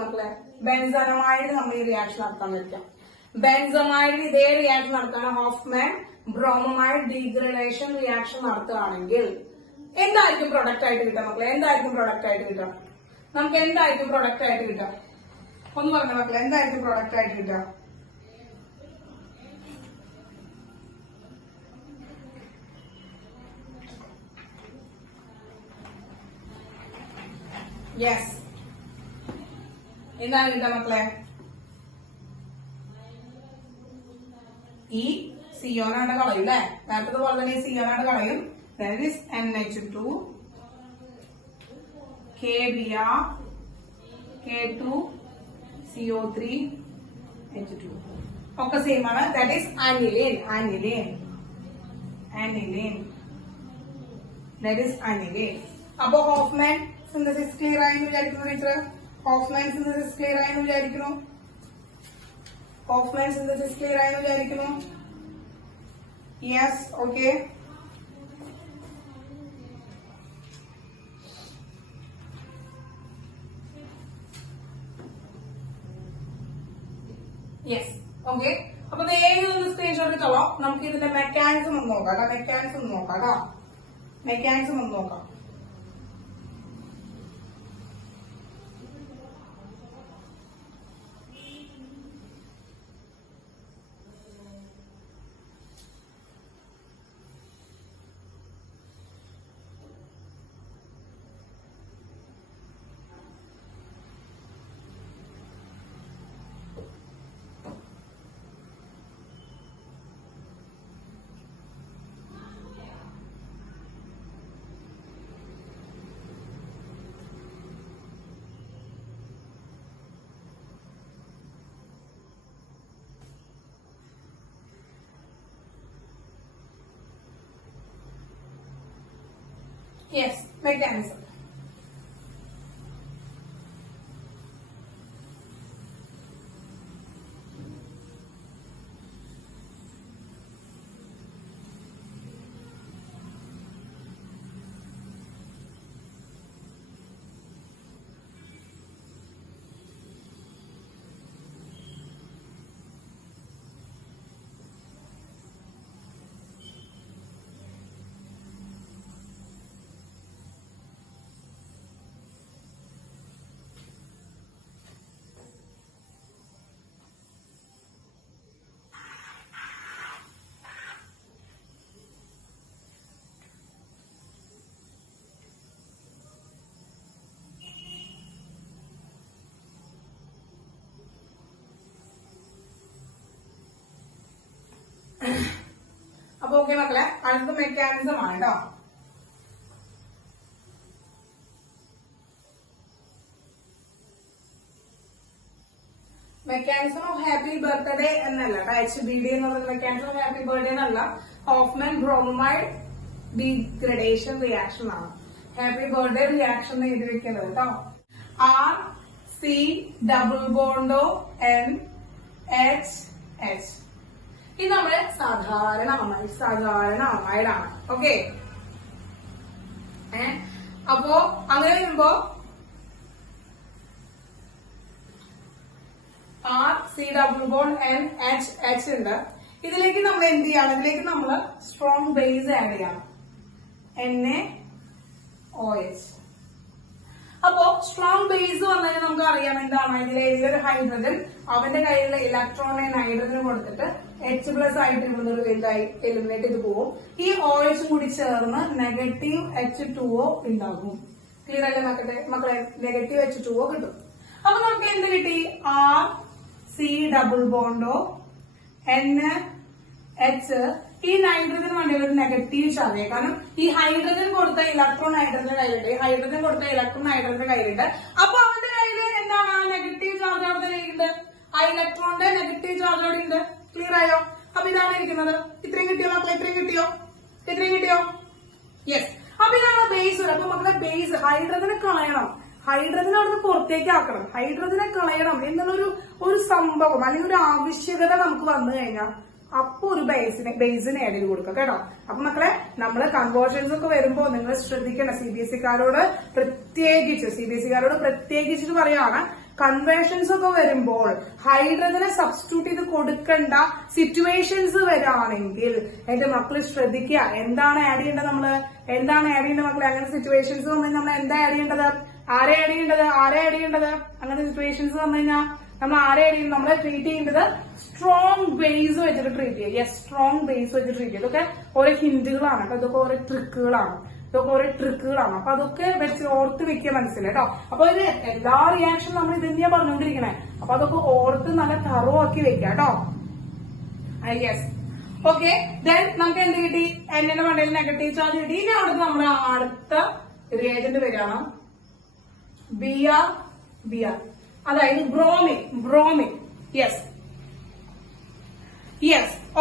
മക്കളെ? ബെൻസനമൈഡ് നമ്മൾ ഈ റിയാക്ഷൻ നടത്താൻ വിചാരിക്കാം. ബെൻസമൈഡിന് ഇതേ റിയാക്ഷൻ നടത്താൻ ഹോഫ്മാൻ ബ്രോമമൈഡ് ഡീഗ്രഡേഷൻ റിയാക്ഷൻ നടത്തുകയാണെങ്കിൽ എന്തായിരിക്കും പ്രൊഡക്റ്റ് ആയിട്ട് കിട്ടുക മക്കളെ? നമുക്ക് എന്തായിരിക്കും പ്രൊഡക്റ്റ് ആയിട്ട് കിട്ടുക? ഒന്ന് പറഞ്ഞ മക്കളെ, എന്തായിരിക്കും പ്രൊഡക്റ്റ് ആയിട്ട് കിട്ടുക? യെസ്, എന്താണ് കിട്ടുക മക്കളെ? ഈ സിയോനാണ് കളയും അല്ലെ? നേരത്തെ പോലെ തന്നെ സിയോനാണ് കളയും. That is NH2 KBr K2 CO3 H2 ഒക്കെ സെയിം ആണ്. That is aniline. That is aniline. അപ്പൊ ഹോഫ്മാൻ സിന്തസിസ് ക്ലിയർ ആയെന്ന് വിചാരിക്കുന്നു ടീച്ചർ. ഹോഫ്മാൻ സിന്തസിസ് ക്ലിയർ ആയെന്ന് വിചാരിക്കുന്നു. Yes, okay. Yes, okay. അപ്പൊ നേരെ ഒന്ന് സ്ക്രീൻഷോട്ട് എടുത്തോളോ. നമുക്ക് ഇതിന്റെ മെക്കാനിസം ഒന്ന് നോക്കാം. മെക്കാനിസം ഒന്ന് നോക്കാം. Yes, mechanism. അപ്പൊ ഓക്കെ മക്കളെ, അടുത്ത മെക്കാനിസം ആണ് കേട്ടോ. മെക്കാനിസം ഓഫ് ഹാപ്പി ബർത്ത്ഡേ എന്നല്ല കേട്ടോ. HBD എന്ന് പറയുന്ന മെക്കാനിസം ഓഫ് ഹാപ്പി ബർത്ത്ഡേ എന്നല്ല. ഹോഫ്മാൻ ബ്രോമൈഡ് ഡീഗ്രഡേഷൻ റിയാക്ഷൻ ആണ്. ഹാപ്പി ബർത്ത്ഡേ റിയാക്ഷൻ എഴുതി വെക്കുന്നത് കേട്ടോ. RC double bond O NH. ഇത് നമ്മുടെ സാധാരണ അമൈഡാണ്. ഓക്കെ. അപ്പോ അങ്ങനെ വരുമ്പോ RC ഡബിൾ ബോണ്ട് NH ഉണ്ട്. ഇതിലേക്ക് നമ്മൾ എന്ത് ചെയ്യണം? ഇതിലേക്ക് നമ്മൾ സ്ട്രോങ് ബേസ് ആഡ് ചെയ്യണം. NaOH. അപ്പോ സ്ട്രോങ് ബേസ് വന്നാൽ നമുക്ക് അറിയാം എന്താണ്. ഇതിലൊരു ഹൈഡ്രജൻ അവന്റെ കയ്യിലുള്ള ഇലക്ട്രോണെ നൈട്രജന് കൊടുത്തിട്ട് H+ ആയിട്ട് ഇവിടുന്ന് എലിമിനേറ്റ് ചെയ്ത് പോകും. ഈ OH കൂടി ചേർന്ന് നെഗറ്റീവ് H2O ഉണ്ടാകും. ക്ലിയർ അല്ലേ മക്കളെ? നെഗറ്റീവ് H2O കിട്ടും. അപ്പൊ നമുക്ക് എന്ത് കിട്ടി? RC double bond O NH. ഈ നൈട്രജൻ വേണ്ടിയുള്ള ഒരു നെഗറ്റീവ് ചാർജ്. കാരണം ഈ ഹൈഡ്രജൻ കൊടുത്ത ഇലക്ട്രോൺ നൈട്രജന്റെ കയ്യിലുണ്ട്. അപ്പൊ അവന്റെ കയ്യിൽ എന്താണ്? നെഗറ്റീവ് ചാർജ് അവിടെ ഇരിക്കുന്നത്. ആ ഇലക്ട്രോണിന്റെ നെഗറ്റീവ് ചാർജ് അവിടെ ഉണ്ട്. ക്ലിയർ ആയോ? അപ്പൊ ഇതാണ് ഇരിക്കുന്നത്. ഇത്രയും കിട്ടിയോ മക്കളെ? ഇത്രയും കിട്ടിയോ? യെസ്. അപ്പൊ ഇതാണ് ബേസ്. അപ്പൊ മക്കളെ ബേസ് ഹൈഡ്രജനെ കളയണം, ഹൈഡ്രജനെ അവിടുന്ന് പുറത്തേക്ക് ആക്കണം, ഹൈഡ്രജനെ കളയണം എന്നുള്ളൊരു സംഭവം അല്ലെങ്കിൽ ഒരു ആവശ്യകത നമുക്ക് വന്നു കഴിഞ്ഞാൽ അപ്പൊ ഒരു ബേസിന് ആഡ് ചെയ്ത് കൊടുക്കാം കേട്ടോ. അപ്പൊ മക്കളെ നമ്മള് കൺവേർഷൻസ് ഒക്കെ വരുമ്പോ നിങ്ങൾ ശ്രദ്ധിക്കണം. CBSE-കാരോട് പ്രത്യേകിച്ചിട്ട് പറയാണ്, കൺവേർഷൻസ് ഒക്കെ വരുമ്പോൾ ഹൈഡ്രജനെ സബ്സ്റ്റിറ്റ്യൂട്ട് ചെയ്ത് കൊടുക്കേണ്ട സിറ്റുവേഷൻസ് വരാണെങ്കിൽ എന്റെ മക്കള് ശ്രദ്ധിക്കുക. എന്താണ് ആഡ് ചെയ്യേണ്ടത് മക്കളെ? അങ്ങനെ സിറ്റുവേഷൻസ് വന്നു കഴിഞ്ഞാൽ നമ്മൾ എന്താ ആഡ് ചെയ്യേണ്ടത്? ആരെ ആഡ് ചെയ്യേണ്ടത്? അങ്ങനെ സിറ്റുവേഷൻസ് വന്നു കഴിഞ്ഞാൽ നമ്മൾ ആരെ ആഡ് ചെയ്യുന്നത്? നമ്മളെ ട്രീറ്റ് ചെയ്യേണ്ടത് സ്ട്രോങ് ബേസ് വെച്ചിട്ട് ട്രീറ്റ് ചെയ്യുക. യെസ്, സ്ട്രോങ് ബേസ് വെച്ച് ട്രീറ്റ് ചെയ്യുക. ഇതൊക്കെ ഓരോ ഹിന്റുകളാണ്, ഇതൊക്കെ ഓരോ ട്രിക്കുകളാണ്. അപ്പൊ അതൊക്കെ വെച്ച് ഓർത്ത് വെക്കുക, മനസ്സിലായി കേട്ടോ. അപ്പൊ ഇത് എല്ലാ റിയാക്ഷനും നമ്മൾ ഇത് തന്നെയാ പറഞ്ഞുകൊണ്ടിരിക്കണേ. അപ്പൊ അതൊക്കെ ഓർത്ത് നല്ല തറവാക്കി വെക്കുക കേട്ടോ. Yes, okay. ദെൻ നമുക്ക് എന്ത് കിട്ടി? എന്നെ മണ്ടയിൽ നെഗറ്റീവ് ചാർജ് കിട്ടി. ഇനി അവിടെ നമ്മൾ അടുത്ത റിയേജന്റ് വരികയാണ് Br, അതായത് ബ്രോമിൻ. Yes,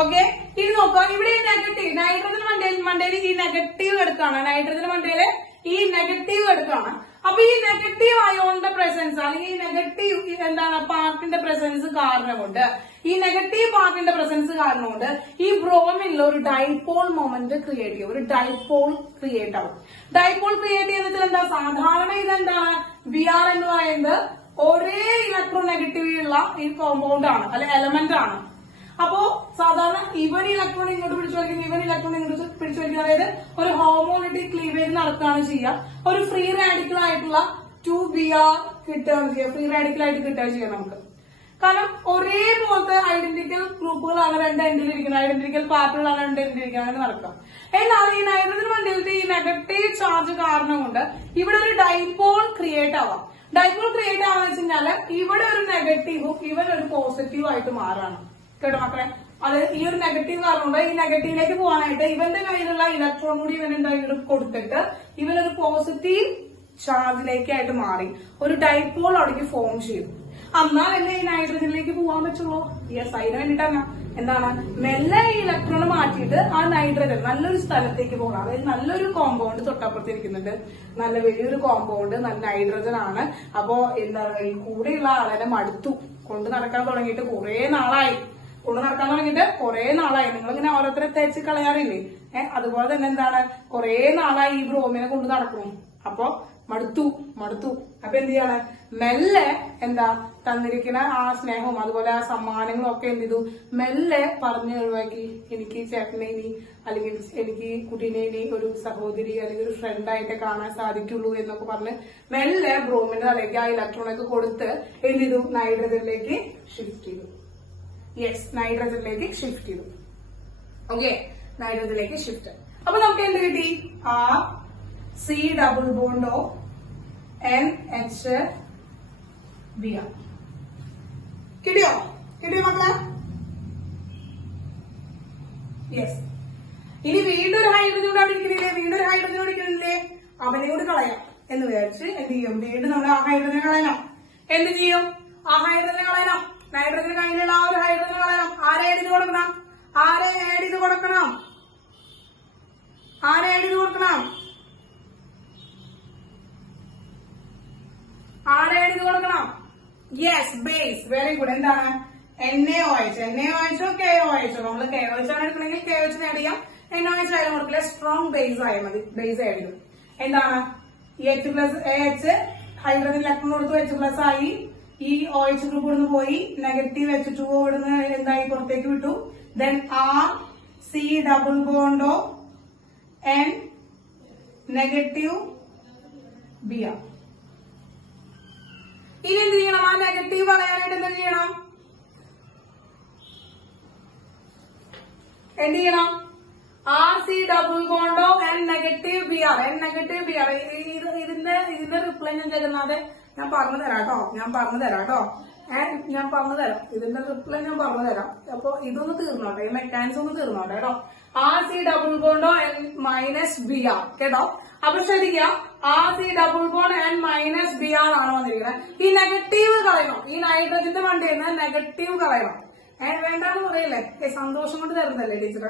okay. ഇനി നോക്കാം, ഇവിടെ നെഗറ്റീവ് നൈട്രജൻ മണ്ടയിൽ ഈ നെഗറ്റീവ് എടുക്കാണ്. അപ്പൊ ഈ നെഗറ്റീവ് അയോണിന്റെ പ്രസൻസ് അല്ലെങ്കിൽ ഈ നെഗറ്റീവ് പാർട്ടിന്റെ പ്രസൻസ് കാരണം കൊണ്ട് ഈ ബ്രോമിനിൽ ഒരു ഡൈപോൾ മൊമെന്റ് ക്രിയേറ്റ് ചെയ്യും. ഡൈപോൾ ക്രിയേറ്റ് ചെയ്യുന്നതിൽ എന്താ സാധാരണ ഇതെന്താണ്? Br എന്ന് പറയുന്നത് ഒരേ ഇലക്ട്രോനെഗറ്റിവിറ്റി ഉള്ള ഈ കോമ്പൗണ്ട് ആണ്, അല്ലെ എലമെന്റ് ആണ്. അപ്പോ സാധാരണ ഇവൻ ഇലക്ട്രോൺ ഇങ്ങോട്ട് പിടിച്ചു വലിക്കും, അതായത് ഒരു ഹോമോണിറ്റിക് ക്ലീവേജ് നടക്കുകയാണ് ചെയ്യുക. ഒരു ഫ്രീ റാഡിക്കൽ ആയിട്ടുള്ള 2Br കിട്ടുകയാണ് ചെയ്യുക, ഫ്രീ റാഡിക്കൽ ആയിട്ട് കിട്ടുക ചെയ്യാം നമുക്ക്. കാരണം ഒരേപോലത്തെ ഐഡന്റിക്കൽ ഗ്രൂപ്പുകളാണ് രണ്ട് എൻഡിലിരിക്കുന്നത്, ഐഡന്റിക്കൽ പാർട്ടുകളാണ് രണ്ട് എൻഡിലിരിക്കുന്നത്, അങ്ങനെ നടക്കാം. എന്നാൽ ഈ നൈട്രജൻ മണ്ടയിലത്തെ ഈ നെഗറ്റീവ് ചാർജ് കാരണം കൊണ്ട് ഇവിടെ ഒരു ഡൈപോൾ ക്രിയേറ്റ് ആവാം. ഡൈപോൾ ക്രിയേറ്റ് ആവാന്ന് വെച്ച് കഴിഞ്ഞാല് ഇവിടെ ഒരു നെഗറ്റീവും ഇവൻ ഒരു പോസിറ്റീവ് ആയിട്ട് മാറാണ് കേട്ടോ മക്കളെ. അത് ഈ ഒരു നെഗറ്റീവ് കാരണം കൊണ്ട് ഈ നെഗറ്റീവിലേക്ക് പോകാനായിട്ട് ഇവന്റെ കയ്യിലുള്ള ഇലക്ട്രോൺ കൂടി ഇവൻ എന്തായാലും കൊടുത്തിട്ട് ഇവനൊരു പോസിറ്റീവ് ചാർജിലേക്കായിട്ട് മാറി ഒരു ഡൈപോൾ അവിടേക്ക് ഫോം ചെയ്തു. എന്നാലല്ലേ ഈ നൈട്രജനിലേക്ക് പോകാൻ പറ്റുള്ളൂ. യെസ്, അതിന് വേണ്ടിയിട്ടാണ് എന്താണ് മെല്ലെ ഈ ഇലക്ട്രോൺ മാറ്റിയിട്ട് ആ നൈട്രജൻ നല്ലൊരു സ്ഥലത്തേക്ക് പോകണം. അതായത് നല്ലൊരു കോമ്പൗണ്ട് തൊട്ടപ്പുറത്തിരിക്കുന്നുണ്ട്, നല്ല വലിയൊരു കോമ്പൗണ്ട്, നല്ല നൈട്രജൻ ആണ്. അപ്പോ എന്താണ് ഈ കൂടെയുള്ള ആളെ മടുത്തു, കൊണ്ട് നടക്കാൻ തുടങ്ങിയിട്ട് കുറെ നാളായി. നിങ്ങളിങ്ങനെ ഓരോരുത്തരെ തേച്ച് കളയാറില്ലേ? അതുപോലെ തന്നെ എന്താണ് കുറെ നാളായി ഈ ബ്രോമിനെ കൊണ്ട് നടക്കുന്നു. അപ്പൊ മടുത്തു. അപ്പൊ എന്ത് ചെയ്യാണ്? മെല്ലെ എന്താ തന്നിരിക്കുന്ന ആ സ്നേഹവും അതുപോലെ ആ സമ്മാനങ്ങളും ഒക്കെ എന്ത് ചെയ്തു? മെല്ലെ പറഞ്ഞു ഒഴിവാക്കി. എനിക്ക് ചേട്ടനെ ഇനി അല്ലെങ്കിൽ എനിക്ക് കുട്ടീനെ ഇനി ഒരു സഹോദരി അല്ലെങ്കിൽ ഒരു ഫ്രണ്ടായിട്ട് കാണാൻ സാധിക്കുള്ളൂ എന്നൊക്കെ പറഞ്ഞ് മെല്ലെ ബ്രോമിന്റെ തലയ്ക്ക് ആ ഇലക്ട്രോണൊക്കെ കൊടുത്ത് എന്ത് ചെയ്തു? നൈട്രജനിലേക്ക് ഷിഫ്റ്റ് ചെയ്തു. യെസ്, നൈട്രജനിലേക്ക് ഷിഫ്റ്റ് ചെയ്തു. ഓക്കെ, നൈട്രജനിലേക്ക് ഷിഫ്റ്റ്. അപ്പൊ നമുക്ക് എന്ത് കിട്ടി? C ഡബിൾ ബോണ്ട് ഓ NH(Br) കിട്ടിയോ മക്കളെ? യെസ്. ഇനി വീണ്ടും ഒരു ഹൈഡ്രജൻ കൂടെ അവിടെ ഇരിക്കുന്നില്ലേ? അവനെ കൂടി കളയാം എന്ന് വിചാരിച്ച് എന്ത് ചെയ്യും? വീണ്ടും നമ്മൾ ആ ഹൈഡ്രജനെ കളയണം. എന്ത് ചെയ്യും? ആ ഹൈഡ്രജനെ കളയണം. നൈട്രജന് കയ്യിലുള്ള ആ ഒരു ഹൈഡ്രജൻ കളയണം. ആരെ ആഡ് ചെയ്ത് കൊടുക്കണം? ആരെ ആഡ് ചെയ്ത് കൊടുക്കണം? Yes, base. Very good. എന്താണ്? NaOH. NaOHോ KOHോ? നമ്മള് KOH ആണ് എടുക്കണമെങ്കിൽ KOH ആഡ് ചെയ്യാം. NaOH ആയാലും കൊടുക്കില്ല, സ്ട്രോങ് ബേസ് ആയാൽ മതി. ബേസ് ആഡ് ചെയ്യും. എന്താണ്? H+AH ഹൈഡ്രജൻ ഇലക്ട്രോൺ കൊടുത്തു, H+ ആയി. ഈ OH ഗ്രൂപ്പ് ഇവിടുന്ന് പോയി, നെഗറ്റീവ് H2O ഇവിടുന്ന് എന്തായി പുറത്തേക്ക് വിട്ടു. ദെൻ C ഡബിൾ ബോണ്ട് ഓ N(Br) ഇനി എന്ത് ചെയ്യണം? ആ നെഗറ്റീവ് കളയാനായിട്ട് എന്ത് ചെയ്യണം? C ഡബിൾ ബോണ്ട് ഓ N(Br) ഇതിന്റെ റിപ്ലൈ ഞാൻ ചെയ്യുന്നത് ഞാൻ പറഞ്ഞു തരാം കേട്ടോ. ഇതിന്റെ റിപ്ലൈ ഞാൻ പറഞ്ഞു തരാം. അപ്പൊ ഇതൊന്ന് തീർന്നോട്ടെ, ഈ മെക്കാനിസം ഒന്ന് തീർന്നോട്ടെ കേട്ടോ. C ഡബിൾ ബോണ്ട് ഓ N-Br കേട്ടോ. അപ്പൊ ശ്രദ്ധിക്കുക, C ഡബിൾ ബോണ്ട് N-Br ആണ് വന്നിരിക്കുന്നത്. ഈ നെഗറ്റീവ് കളയണം. ഈ നൈട്രജന്റെ വണ്ടിയിൽ നിന്ന് നെഗറ്റീവ് കളയണം. വേണ്ടാന്ന് പറയില്ലേ? സന്തോഷം കൊണ്ട് തരുന്നല്ലേ ടീച്ചർ?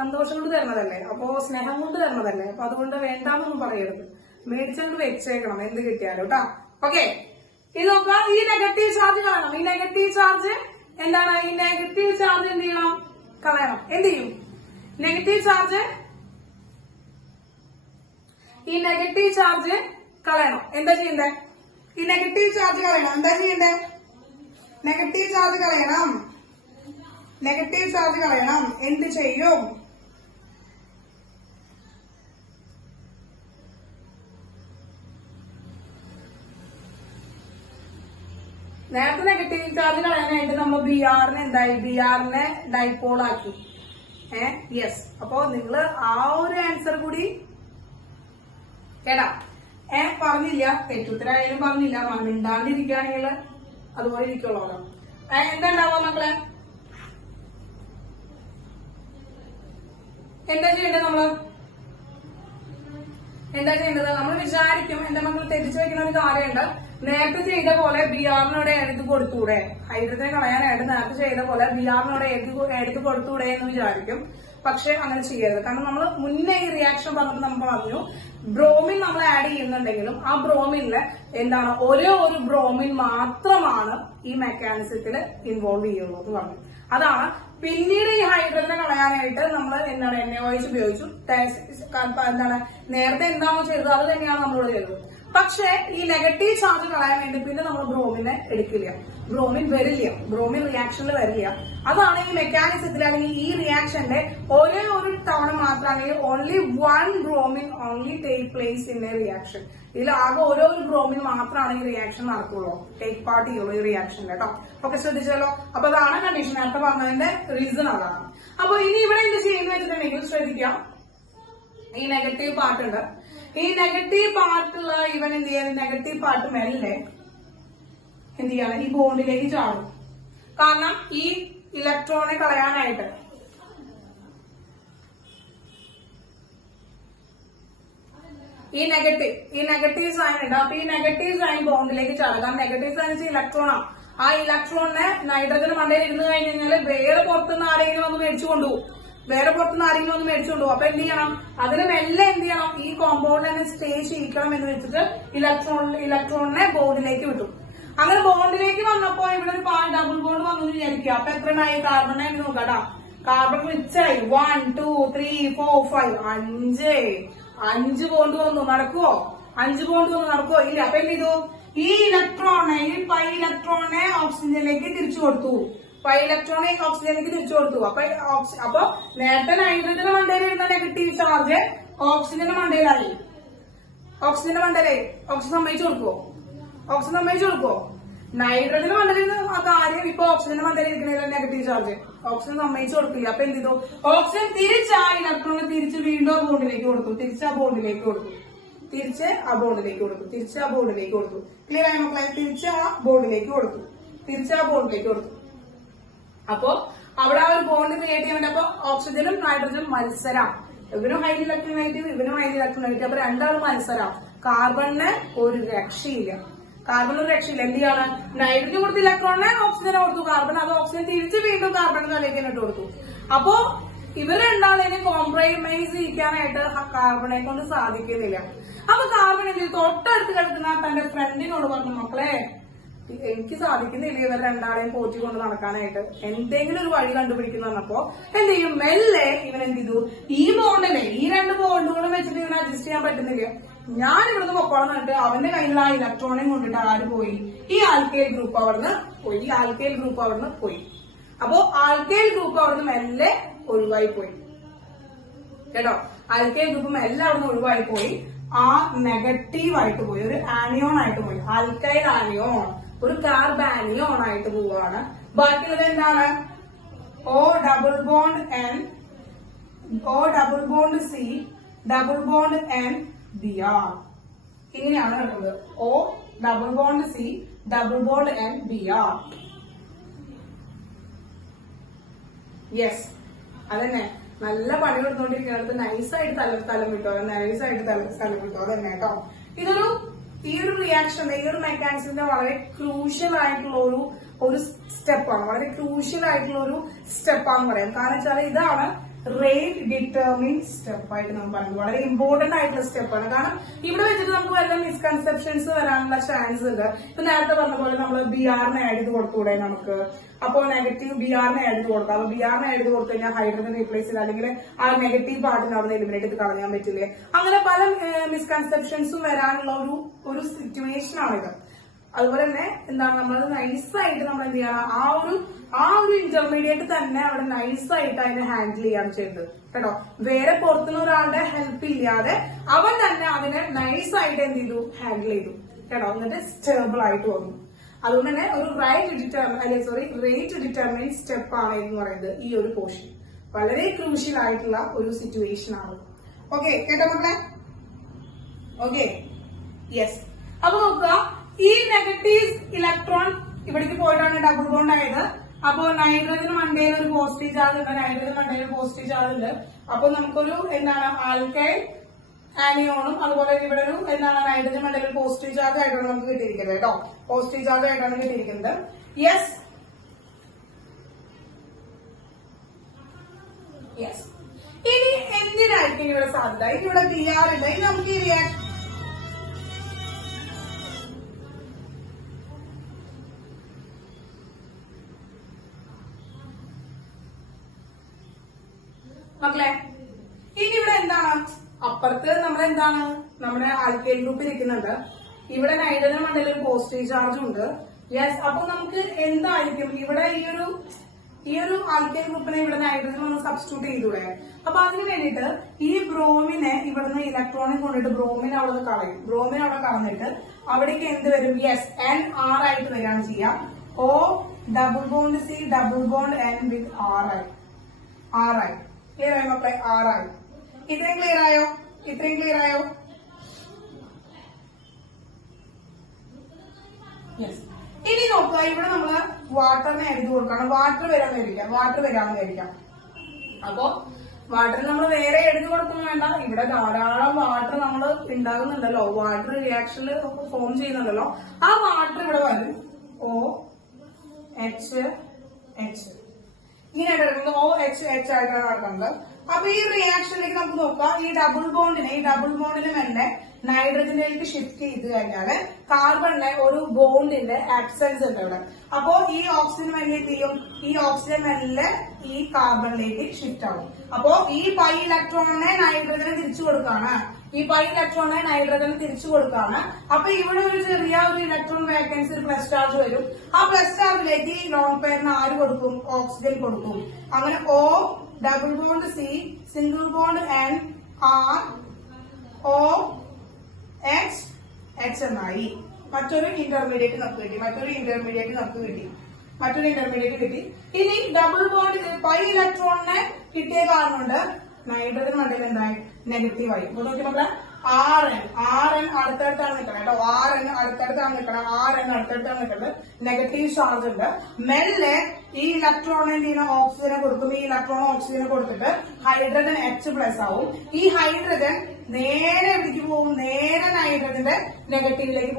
സന്തോഷം കൊണ്ട് തരുന്നതല്ലേ, അപ്പോ സ്നേഹം കൊണ്ട് തരുന്നതല്ലേ, അപ്പൊ അതുകൊണ്ട് വേണ്ടാന്നൊന്നും പറയരുത്, മേടിച്ചങ്ങോട്ട് വെച്ചേക്കണം എന്ത് കിട്ടിയാലും കേട്ടാ. ഓക്കെ, ഇത് നോക്കുക, ഈ നെഗറ്റീവ് ചാർജ് കളയണം. ഈ നെഗറ്റീവ് ചാർജ് എന്താണ്? ഈ നെഗറ്റീവ് ചാർജ് എന്ത് ചെയ്യണം? കളയണം. എന്ത് ചെയ്യും? നെഗറ്റീവ് ചാർജ്, ഈ നെഗറ്റീവ് ചാർജ് കളയണം. എന്താ ചെയ്യണ്ടേ? ഈ നെഗറ്റീവ് ചാർജ് കളയണം. എന്താ ചെയ്യണ്ടേ? നെഗറ്റീവ് ചാർജ് കളയണം. നെഗറ്റീവ് ചാർജ് കളയണം. എന്ത് ചെയ്യും? നേരത്തെ നെഗറ്റീവ് ചാർജ് കളയാനായിട്ട് നമ്മൾ ബി ആറിനെ എന്തായി? ബി ആറിനെ ഡൈപോൾ ആക്കി. യെസ്. അപ്പോ നിങ്ങള് ആ ഒരു ആൻസർ കൂടി കേടാ പറഞ്ഞില്ല, തെറ്റുത്തരായാലും പറഞ്ഞില്ല, മിണ്ടാണ്ടിരിക്കുകയാണെങ്കിൽ അതുപോലെ ഇരിക്കുള്ളൂ. എന്താ ഉണ്ടാവുക മക്കളെ? എന്താ ചെയ്യേണ്ടത്? എന്താ ചെയ്യേണ്ടത്? നമ്മൾ വിചാരിക്കും എന്റെ മക്കൾ തെറ്റിച്ചു വെക്കുന്ന ഒരു കാര്യമുണ്ട്. നേരത്തെ ചെയ്ത പോലെ ബി ആറിനോടെ എടുത്ത് കൊടുത്തൂടെ, ഹൈഡ്രജനെ കളയാനായിട്ട് നേരത്തെ ചെയ്ത പോലെ ബി ആറിനോടെ എടുത്ത് കൊടുത്തൂടെ എന്ന് വിചാരിക്കും. പക്ഷെ അങ്ങനെ ചെയ്യരുത്. കാരണം നമ്മൾ മുന്നേ ഈ റിയാക്ഷൻ പറഞ്ഞിട്ട് നമ്മൾ പറഞ്ഞു, ബ്രോമിൻ നമ്മൾ ആഡ് ചെയ്യുന്നുണ്ടെങ്കിലും ആ ബ്രോമിനില് എന്താണ്, ഒരേ ഒരു ബ്രോമിൻ മാത്രമാണ് ഈ മെക്കാനിസത്തിൽ ഇൻവോൾവ് ചെയ്യുള്ളൂ എന്ന് പറഞ്ഞു. അതാണ് പിന്നീട് ഈ ഹൈഡ്രജനെ കളയാനായിട്ട് നമ്മൾ എന്താണ് NaOH ഉപയോഗിച്ചു. എന്താണ് നേരത്തെ എന്താണോ ചെയ്തത് അത് തന്നെയാണ് നമ്മളോട് ചെയ്തത്. പക്ഷെ ഈ നെഗറ്റീവ് ചാർജ് കളയാൻ വേണ്ടി പിന്നെ നമ്മൾ ബ്രോമിനെ എടുക്കില്ല, ബ്രോമിൻ വരില്ല, ബ്രോമിൻ റിയാക്ഷനിൽ വരില്ല. അതാണ് ഈ മെക്കാനിസത്തിൽ അല്ലെങ്കിൽ ഈ റിയാക്ഷന്റെ ഒരേ ഒരു തവണ മാത്രമാണെങ്കിൽ only one bromine only take place in A reaction. ഇതിൽ ആകെ ഓരോ ഒരു ബ്രോമിൻ മാത്രമാണ് ഈ റിയാക്ഷൻ നടക്കുള്ളൂ, ടേക്ക് പാർട്ട് ചെയ്യുള്ളൂ ഈ റിയാക്ഷൻ കേട്ടോ. ഒക്കെ ശ്രദ്ധിച്ചല്ലോ. അപ്പൊ അതാണ് കണ്ടീഷൻ, നേരത്തെ പറഞ്ഞതിന്റെ റീസൺ അതാണ്. അപ്പൊ ഇനി ഇവിടെ എന്ത് ചെയ്യുന്ന വെച്ചിട്ടുണ്ടെങ്കിൽ ശ്രദ്ധിക്കാം, ഈ നെഗറ്റീവ് പാർട്ട് ഉണ്ട്. ഈ നെഗറ്റീവ് പാർട്ടുള്ള ഇവൻ എന്ത് ചെയ്യാൻ, നെഗറ്റീവ് പാർട്ട് മെല്ലെ എന്ത് ചെയ്യാണ്, ഈ ബോണ്ടിലേക്ക് ചാടും. കാരണം ഈ ഇലക്ട്രോണെ കളയാനായിട്ട് ഈ നെഗറ്റീവ് സൈൻ ഉണ്ട്. അപ്പൊ ഈ നെഗറ്റീവ് സൈൻ ബോണ്ടിലേക്ക് ചാടും. കാരണം നെഗറ്റീവ് സൈൻ വെച്ചാൽ ഇലക്ട്രോണാണ്. ആ ഇലക്ട്രോണിനെ നൈട്രജൻ മണ്ടയിൽ ഇരുന്ന് കഴിഞ്ഞ് കഴിഞ്ഞാൽ വേറെ പുറത്തുനിന്ന് ആരെങ്കിലും ഒന്ന് മേടിച്ചു കൊണ്ടുപോകും, വേറെ പുറത്തുനിന്ന് ആരെങ്കിലും ഒന്ന് മേടിച്ചുകൊണ്ടുപോകും. അപ്പൊ എന്ത് ചെയ്യണം, അതിന് മെല്ലെ എന്ത് ചെയ്യണം, ഈ കോമ്പൗണ്ടിനെ സ്റ്റേ ചെയ്യിക്കണം എന്ന് വെച്ചിട്ട് ഇലക്ട്രോണിനെ ബോണ്ടിലേക്ക് വിട്ടു. അങ്ങനെ ബോണ്ടിലേക്ക് വന്നപ്പോ ഇവിടെ ഒരു ഡബിൾ ബോണ്ട് വന്നു വിചാരിക്കുക. അപ്പൊ എത്ര ഉണ്ടായി? കാർബണെ നോക്കാട്ടാ, കാർബൺ റിച്ചായി 1 2 3 4 5 5 ബോണ്ട് വന്നു. നടക്കുവോ? 5 ബോണ്ട് വന്നു നടക്കുവോ? ഇല്ല. അപ്പൊ എന്ത് ചെയ്തു, ഈ ഇലക്ട്രോണെ, ഈ പൈ ഇലക്ട്രോണിനെ ഓക്സിജനിലേക്ക് തിരിച്ചു കൊടുത്തു. പൈ ഇലക്ട്രോണെ ഓക്സിജനിലേക്ക് തിരിച്ചു കൊടുത്തു. അപ്പൊ നേരത്തെ നൈട്രജന് മണ്ടയിലിരുന്ന നെഗറ്റീവ് ചാർജ് ഓക്സിജന്റെ മണ്ടയിലായി. ഓക്സിജന്റെ മണ്ടയിലായി. ഓക്സിജൻ സമ്മതിച്ചു കൊടുക്കുവോ? ഓക്സിജൻ സമ്മതിച്ചു കൊടുക്കുവോ? നൈട്രജന് മണ്ടയിൽ ആ കാര്യം ഇപ്പൊ ഓക്സിജന്റെ മണ്ടയിൽ ഇരിക്കണില്ല നെഗറ്റീവ് ചാർജ്. ഓക്സിജൻ സമ്മതിച്ചു കൊടുക്കില്ല. അപ്പൊ എന്ത് ചെയ്തു, ഓക്സിജൻ തിരിച്ച് ആ ഇലക്ട്രോണിനെ തിരിച്ച് വീണ്ടും ആ ബോണ്ടിലേക്ക് കൊടുത്തു. തിരിച്ച് ആ ബോണ്ടിലേക്ക് കൊടുത്തു. തിരിച്ച് ആ ബോണ്ടിലേക്ക് കൊടുത്തു. തിരിച്ച് ആ ബോണ്ടിലേക്ക് കൊടുത്തു. ക്ലിയർ ആയ മക്കളെ? തിരിച്ച് ആ ബോണ്ടിലേക്ക് കൊടുത്തു. തിരിച്ച് ആ ബോണ്ടിലേക്ക് കൊടുത്തു. അപ്പോ അവിടെ ആ ഒരു ബോണ്ട് ക്രിയേറ്റ് ചെയ്യാൻ വേണ്ടി അപ്പൊ ഓക്സിജനും നൈട്രജനും മത്സരം. ഇവനും ഹൈലി ഇലക്ട്രോനെഗറ്റീവ്, ഇവനും ഹൈലി ഇലക്ട്രോനെഗറ്റീവ്. അപ്പൊ രണ്ടാളും മത്സരം. കാർബണിന് ഒരു രക്ഷയില്ല. കാർബൺ ഒരു രക്ഷയില്ല. എന്ത് ചെയ്യാണ്, നൈട്രജൻ കൊടുത്ത് ഇലക്ട്രോണിനെ ഓക്സിജനെ കൊടുത്തു. കാർബൺ അത് ഓക്സിജൻ തിരിച്ച് വീണ്ടും കാർബണിന് തലേക്ക് ഇട്ട് കൊടുത്തു. അപ്പോ ഇവർ രണ്ടാളിനെ കോംപ്രമൈസ് ചെയ്യിക്കാനായിട്ട് കാർബണെ കൊണ്ട് സാധിക്കുന്നില്ല. അപ്പൊ കാർബൺ എന്ത് ചെയ്തു, തൊട്ടടുത്ത് കിടക്കുന്ന തന്റെ ഫ്രണ്ടിനോട് പറഞ്ഞു, മക്കളെ എനിക്ക് സാധിക്കുന്നില്ല ഇവർ രണ്ടാളെയും പോറ്റിക്കൊണ്ട് നടക്കാനായിട്ട്, എന്തെങ്കിലും ഒരു വഴി കണ്ടുപിടിക്കുന്നു പറഞ്ഞപ്പോ എന്ത് ചെയ്യും, മെല്ലെ ഇവൻ എന്ത് ചെയ്തു, ഈ ബോണ്ടിനെ, ഈ രണ്ട് ബോണ്ടുകളും വെച്ചിട്ട് ഇവനെ അഡ്ജസ്റ്റ് ചെയ്യാൻ പറ്റുന്നില്ല, ഞാൻ ഇവിടുന്ന് പൊക്കോളം എന്നിട്ട് അവന്റെ കയ്യിലുള്ള ആ ഇലക്ട്രോണിനെ കൊണ്ടിട്ട് ആര് പോയി, ഈ ആൽക്കൈൽ ഗ്രൂപ്പ് അവിടുന്ന് പോയി. ഈ ആൽക്കൈൽ ഗ്രൂപ്പ് അവിടുന്ന് പോയി. അപ്പോ ആൽക്കൈൽ ഗ്രൂപ്പ് അവിടുന്ന് മെല്ലെ ഒഴിവായി പോയി കേട്ടോ. ആൽക്കൈൽ ഗ്രൂപ്പ് മെല്ലെ അവിടുന്ന് ഒഴിവായി പോയി. ആ നെഗറ്റീവ് ആയിട്ട് പോയി, ഒരു ആനിയോൺ ആയിട്ട് പോയി. ആൽക്കൈൽ ആനിയോൺ ഒരു കാർബാനിയോൺ ആയിട്ട് പോവാണ്. ബാക്കിയുള്ളത് എന്താണ്, O double bond N, O double bond C, double bond N, Br. ഇങ്ങനെയാണ് കിട്ടുന്നത്. O double bond C, double bond N, Br. Yes, അതന്നെ. നല്ല പണി കൊടുത്തോണ്ടിരിക്കുന്നത് നൈസായിട്ട് തലം വിട്ടോ, നൈസായിട്ട് തലം വിട്ടോ, അതന്നെ കേട്ടോ. ഇതൊരു ഈ ഒരു റിയാക്ഷൻ, ഈ ഒരു മെക്കാനിസത്തിന്റെ വളരെ ക്രൂഷ്യൽ ആയിട്ടുള്ള ഒരു സ്റ്റെപ്പാണ്, വളരെ ക്രൂഷ്യൽ ആയിട്ടുള്ള ഒരു സ്റ്റെപ്പാന്ന് പറയാം. കാരണം വെച്ചാൽ ഇതാണ് റേറ്റ് ഡിറ്റർമിൻ സ്റ്റെപ്പ് ആയിട്ട് നമ്മൾ പറയുന്നത് വളരെ ഇമ്പോർട്ടന്റ് ആയിട്ടുള്ള സ്റ്റെപ്പാണ്. കാരണം ഇവിടെ വെച്ചിട്ട് നമുക്ക് വല്ല മിസ്കൺസെപ്ഷൻസ് വരാനുള്ള ചാൻസ് ഉണ്ട്. ഇപ്പൊ നേരത്തെ പറഞ്ഞ പോലെ നമ്മൾ ബി ആറിനെ ആഡ് ചെയ്ത് കൊടുത്തുകൂടെ നമുക്ക്, അപ്പോൾ നെഗറ്റീവ് ബി ആറിനെ ആഡ് ചെയ്ത് കൊടുക്കാം. അപ്പൊ ബി ആറിനെ ആഡ് ചെയ്ത് കൊടുത്തു കഴിഞ്ഞാൽ ഹൈഡ്രജൻ റീപ്ലേസ് ചെയ്ത് അല്ലെങ്കിൽ ആ നെഗറ്റീവ് പാർട്ടിന് അവിടെ എലിമിനേറ്റ് ചെയ്ത് കളയാൻ പറ്റില്ലേ? അങ്ങനെ പല മിസ്കൺസെപ്ഷൻസും വരാനുള്ള ഒരു സിറ്റുവേഷൻ ആണിത്. അതുപോലെ തന്നെ എന്താണ് നമ്മൾ നൈസായിട്ട് നമ്മൾ എന്ത് ചെയ്യണം, ആ ഒരു ഇന്റർമീഡിയറ്റ് തന്നെ അവിടെ നൈസായിട്ട് അതിനെ ഹാൻഡിൽ ചെയ്യാണ് ചെയ്തത് കേട്ടോ. വേറെ പുറത്തുനിന്ന് ഒരാളുടെ ഹെൽപ്പ് ഇല്ലാതെ അവൻ തന്നെ അതിനെ നൈസായിട്ട് എന്ത് ചെയ്തു, ഹാൻഡിൽ ചെയ്തു കേട്ടോ. എന്നിട്ട് സ്റ്റേബിൾ ആയിട്ട് വന്നു. അതുകൊണ്ട് തന്നെ ഒരു റേറ്റ് ഡിറ്റർമിൻ സ്റ്റെപ്പ് ആണ് എന്ന് പറയുന്നത് ഈ ഒരു പോർഷൻ. വളരെ ക്രൂഷ്യൽ ആയിട്ടുള്ള ഒരു സിറ്റുവേഷൻ ആണ്. ഓക്കെ കേട്ടോ മക്കളെ? Okay, yes. അപ്പൊ നോക്കുക, ഈ നെഗറ്റീവ് ഇലക്ട്രോൺ ഇവിടേക്ക് പോയിട്ടാണ് ഡബിൾ ബോണ്ട് ആയത്. അപ്പൊ നൈട്രജൻ മണ്ടയിൽ ഒരു പോസിറ്റീവ് ചാർജ് ഉണ്ട്, നൈട്രജൻ മണ്ടയിൽ ഒരു പോസിറ്റീവ് ചാർജ് ഉണ്ട്. അപ്പൊ നമുക്കൊരു എന്താണ് ആൽക്കൈൽ ആനിയോണും അതുപോലെ ഇവിടെ ഒരു എന്താണ് നൈട്രജൻ മണ്ടയിൽ ഒരു പോസിറ്റീവ് ചാർജ് ആയിട്ടാണ് നമുക്ക് കിട്ടിയിരിക്കുന്നത് കേട്ടോ. പോസിറ്റീവ് ചാർജ് ആയിട്ടാണ് കിട്ടിയിരിക്കുന്നത്. Yes yes. ഇനി എന്തിനായിരിക്കും ഇവിടെ സാധ്യത? ഇനി ഇവിടെ ബി ആർ ഇല്ല. ഇനി നമുക്ക് ഈ റിയാക്ട് മക്കളെ, ഇനി ഇവിടെ എന്താണ് അപ്പുറത്ത് നമ്മളെന്താണ് നമ്മുടെ ആൽക്കൈൽ ഗ്രൂപ്പ് ഇരിക്കുന്നുണ്ട്. ഇവിടെ നൈട്രജൻ മണ്ടയിൽ ഒരു പോസിറ്റീവ് ചാർജും ഉണ്ട്. യെസ്. അപ്പൊ നമുക്ക് എന്തായിരിക്കും ഇവിടെ ഈ ഒരു ആൽക്കൈൽ ഗ്രൂപ്പിനെ ഇവിടെ നൈട്രജൻ ഒന്ന് സബ്സ്റ്റിറ്റ്യൂട്ട് ചെയ്തൂടെ? അപ്പൊ അതിന് വേണ്ടിയിട്ട് ഈ ബ്രോമിനെ ഇവിടുന്ന് ഇലക്ട്രോണിൽ കൊണ്ടിട്ട് ബ്രോമിൻ അവിടെ നിന്ന് കളയും. ബ്രോമിൻ അവിടെ കളഞ്ഞിട്ട് അവിടേക്ക് എന്ത് വരും? യെസ്, എൻ ആർ ആയിട്ട് വരികയാണ് ചെയ്യാം. O double bond C double bond N with R ആയി. ക്ലിയർ ആയോ മക്കളെ? ആർ ആയി. ഇത്രയും ക്ലിയർ ആയോ? ഇത്രയും ക്ലിയർ ആയോ? യെസ്. ഇനി നോക്കുക, ഇവിടെ നമ്മള് വാട്ടറിനെ എഴുതി കൊടുക്കണം. വാട്ടർ വരാമെന്ന് വിചാരിക്കാം. അപ്പൊ വാട്ടർ നമ്മൾ വേറെ എഴുതി കൊടുക്കുന്നു വേണ്ട. ഇവിടെ ധാരാളം വാട്ടർ നമ്മൾ ഉണ്ടാകുന്നുണ്ടല്ലോ, വാട്ടർ റിയാക്ഷനിൽ ഫോം ചെയ്യുന്നുണ്ടല്ലോ. ആ വാട്ടർ ഇവിടെ വരും. ഓ എച്ച് എച്ച് ഇങ്ങനെ കിടക്കുന്നത്. ഓ എച്ച് എച്ച് ആയിട്ടാണ് നടക്കുന്നത്. അപ്പൊ ഈ റിയാക്ഷനിലേക്ക് നമുക്ക് നോക്കാം. ഈ ഡബിൾ ബോണ്ടിന് മെല്ലെ നൈട്രജനിലേക്ക് ഷിഫ്റ്റ് ചെയ്ത് കഴിഞ്ഞാല് കാർബണിലെ ഒരു ബോണ്ടിന്റെ ആബ്സെൻസ് ഉണ്ട് ഇവിടെ. അപ്പോ ഈ ഓക്സിജൻ മെല്ലെ എന്ത് ചെയ്യും? ഈ ഓക്സിജൻ മെല്ലെ ഈ കാർബണിലേക്ക് ഷിഫ്റ്റ് ആവും. അപ്പോ ഈ പൈ ഇലക്ട്രോണിനെ നൈട്രജന് തിരിച്ചു കൊടുക്കാണ്. അപ്പൊ ഇവിടെ ഒരു ചെറിയ ഒരു ഇലക്ട്രോൺ വേക്കൻസി, ഒരു പ്ലസ് ചാർജ് വരും. ആ പ്ലസ് ചാർജിലേക്ക് ലോൺ പെയറിന് ആര് കൊടുക്കും? ഓക്സിജൻ കൊടുക്കും. അങ്ങനെ O double bond C single bond N R O H H എന്നായി. മറ്റൊരു ഇന്റർമീഡിയറ്റ് നമുക്ക് കിട്ടി. ഇനി ഡബിൾ ബോണ്ട് പൈ ഇലക്ട്രോണിനെ കിട്ടിയ കാരണം കൊണ്ട് നൈട്രജൻ മണ്ടയിൽ എന്തായി? നെഗറ്റീവ് ആയി. അപ്പൊ നോക്കി മക്കളെ, ആർ എൻ അടുത്തടുത്താണ് നിൽക്കണം കേട്ടോ. ആർ എൻ അടുത്തടുത്താണ് നിൽക്കുന്നത്. നെഗറ്റീവ് ചാർജ് ഉണ്ട്. മെല്ലെ ഈ ഇലക്ട്രോണിന്റെ ഓക്സിജനെ കൊടുക്കും. ഈ ഇലക്ട്രോൺ ഓക്സിജനെ കൊടുത്തിട്ട് ഹൈഡ്രജൻ എച്ച് പ്ലസ് ആവും. ഈ ഹൈഡ്രജൻ നേരെ എവിടേക്ക് പോകും? നേരെ നൈട്രജന്റെ നെഗറ്റീവിലേക്ക്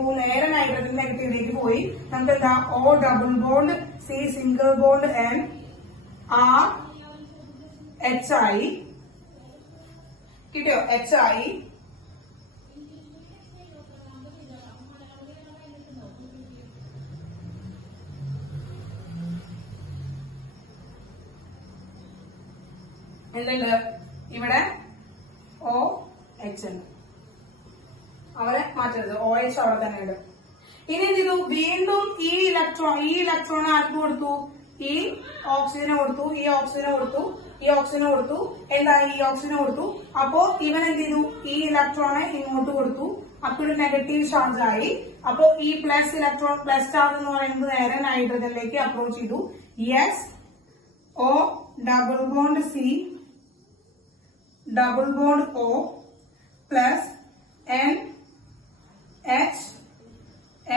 പോയി നമുക്ക് എന്താ? O double bond C single bond N R H ആയി. കിട്ടിയോ? എച്ച് ആയി. എന്തുണ്ട് ഇവിടെ? ഓ എച്ച് ഉണ്ട്. അവരെ മാറ്റരുത്. ഒ എച്ച് അവിടെ തന്നെ ഉണ്ട്. ഇനി എന്ത് ചെയ്തു? വീണ്ടും ഈ ഇലക്ട്രോൺ ആർക്ക് കൊടുത്തു? ഈ ഓക്സിജനെ കൊടുത്തു. എന്തായി? ഈ ഓക്സിജനെ കൊടുത്തു. അപ്പോ ഇവൻ എന്ത് ചെയ്തു? ഈ ഇലക്ട്രോണെ ഇങ്ങോട്ട് കൊടുത്തു. അപ്പോൾ ഒരു നെഗറ്റീവ് ചാർജ് ആയി. അപ്പോ ഈ പ്ലസ് ചാർജ് എന്ന് പറയുന്നത് നേരെ നൈട്രജനിലേക്ക് അപ്രോച്ച് ചെയ്തു. Yes. O double bond C double bond O plus N H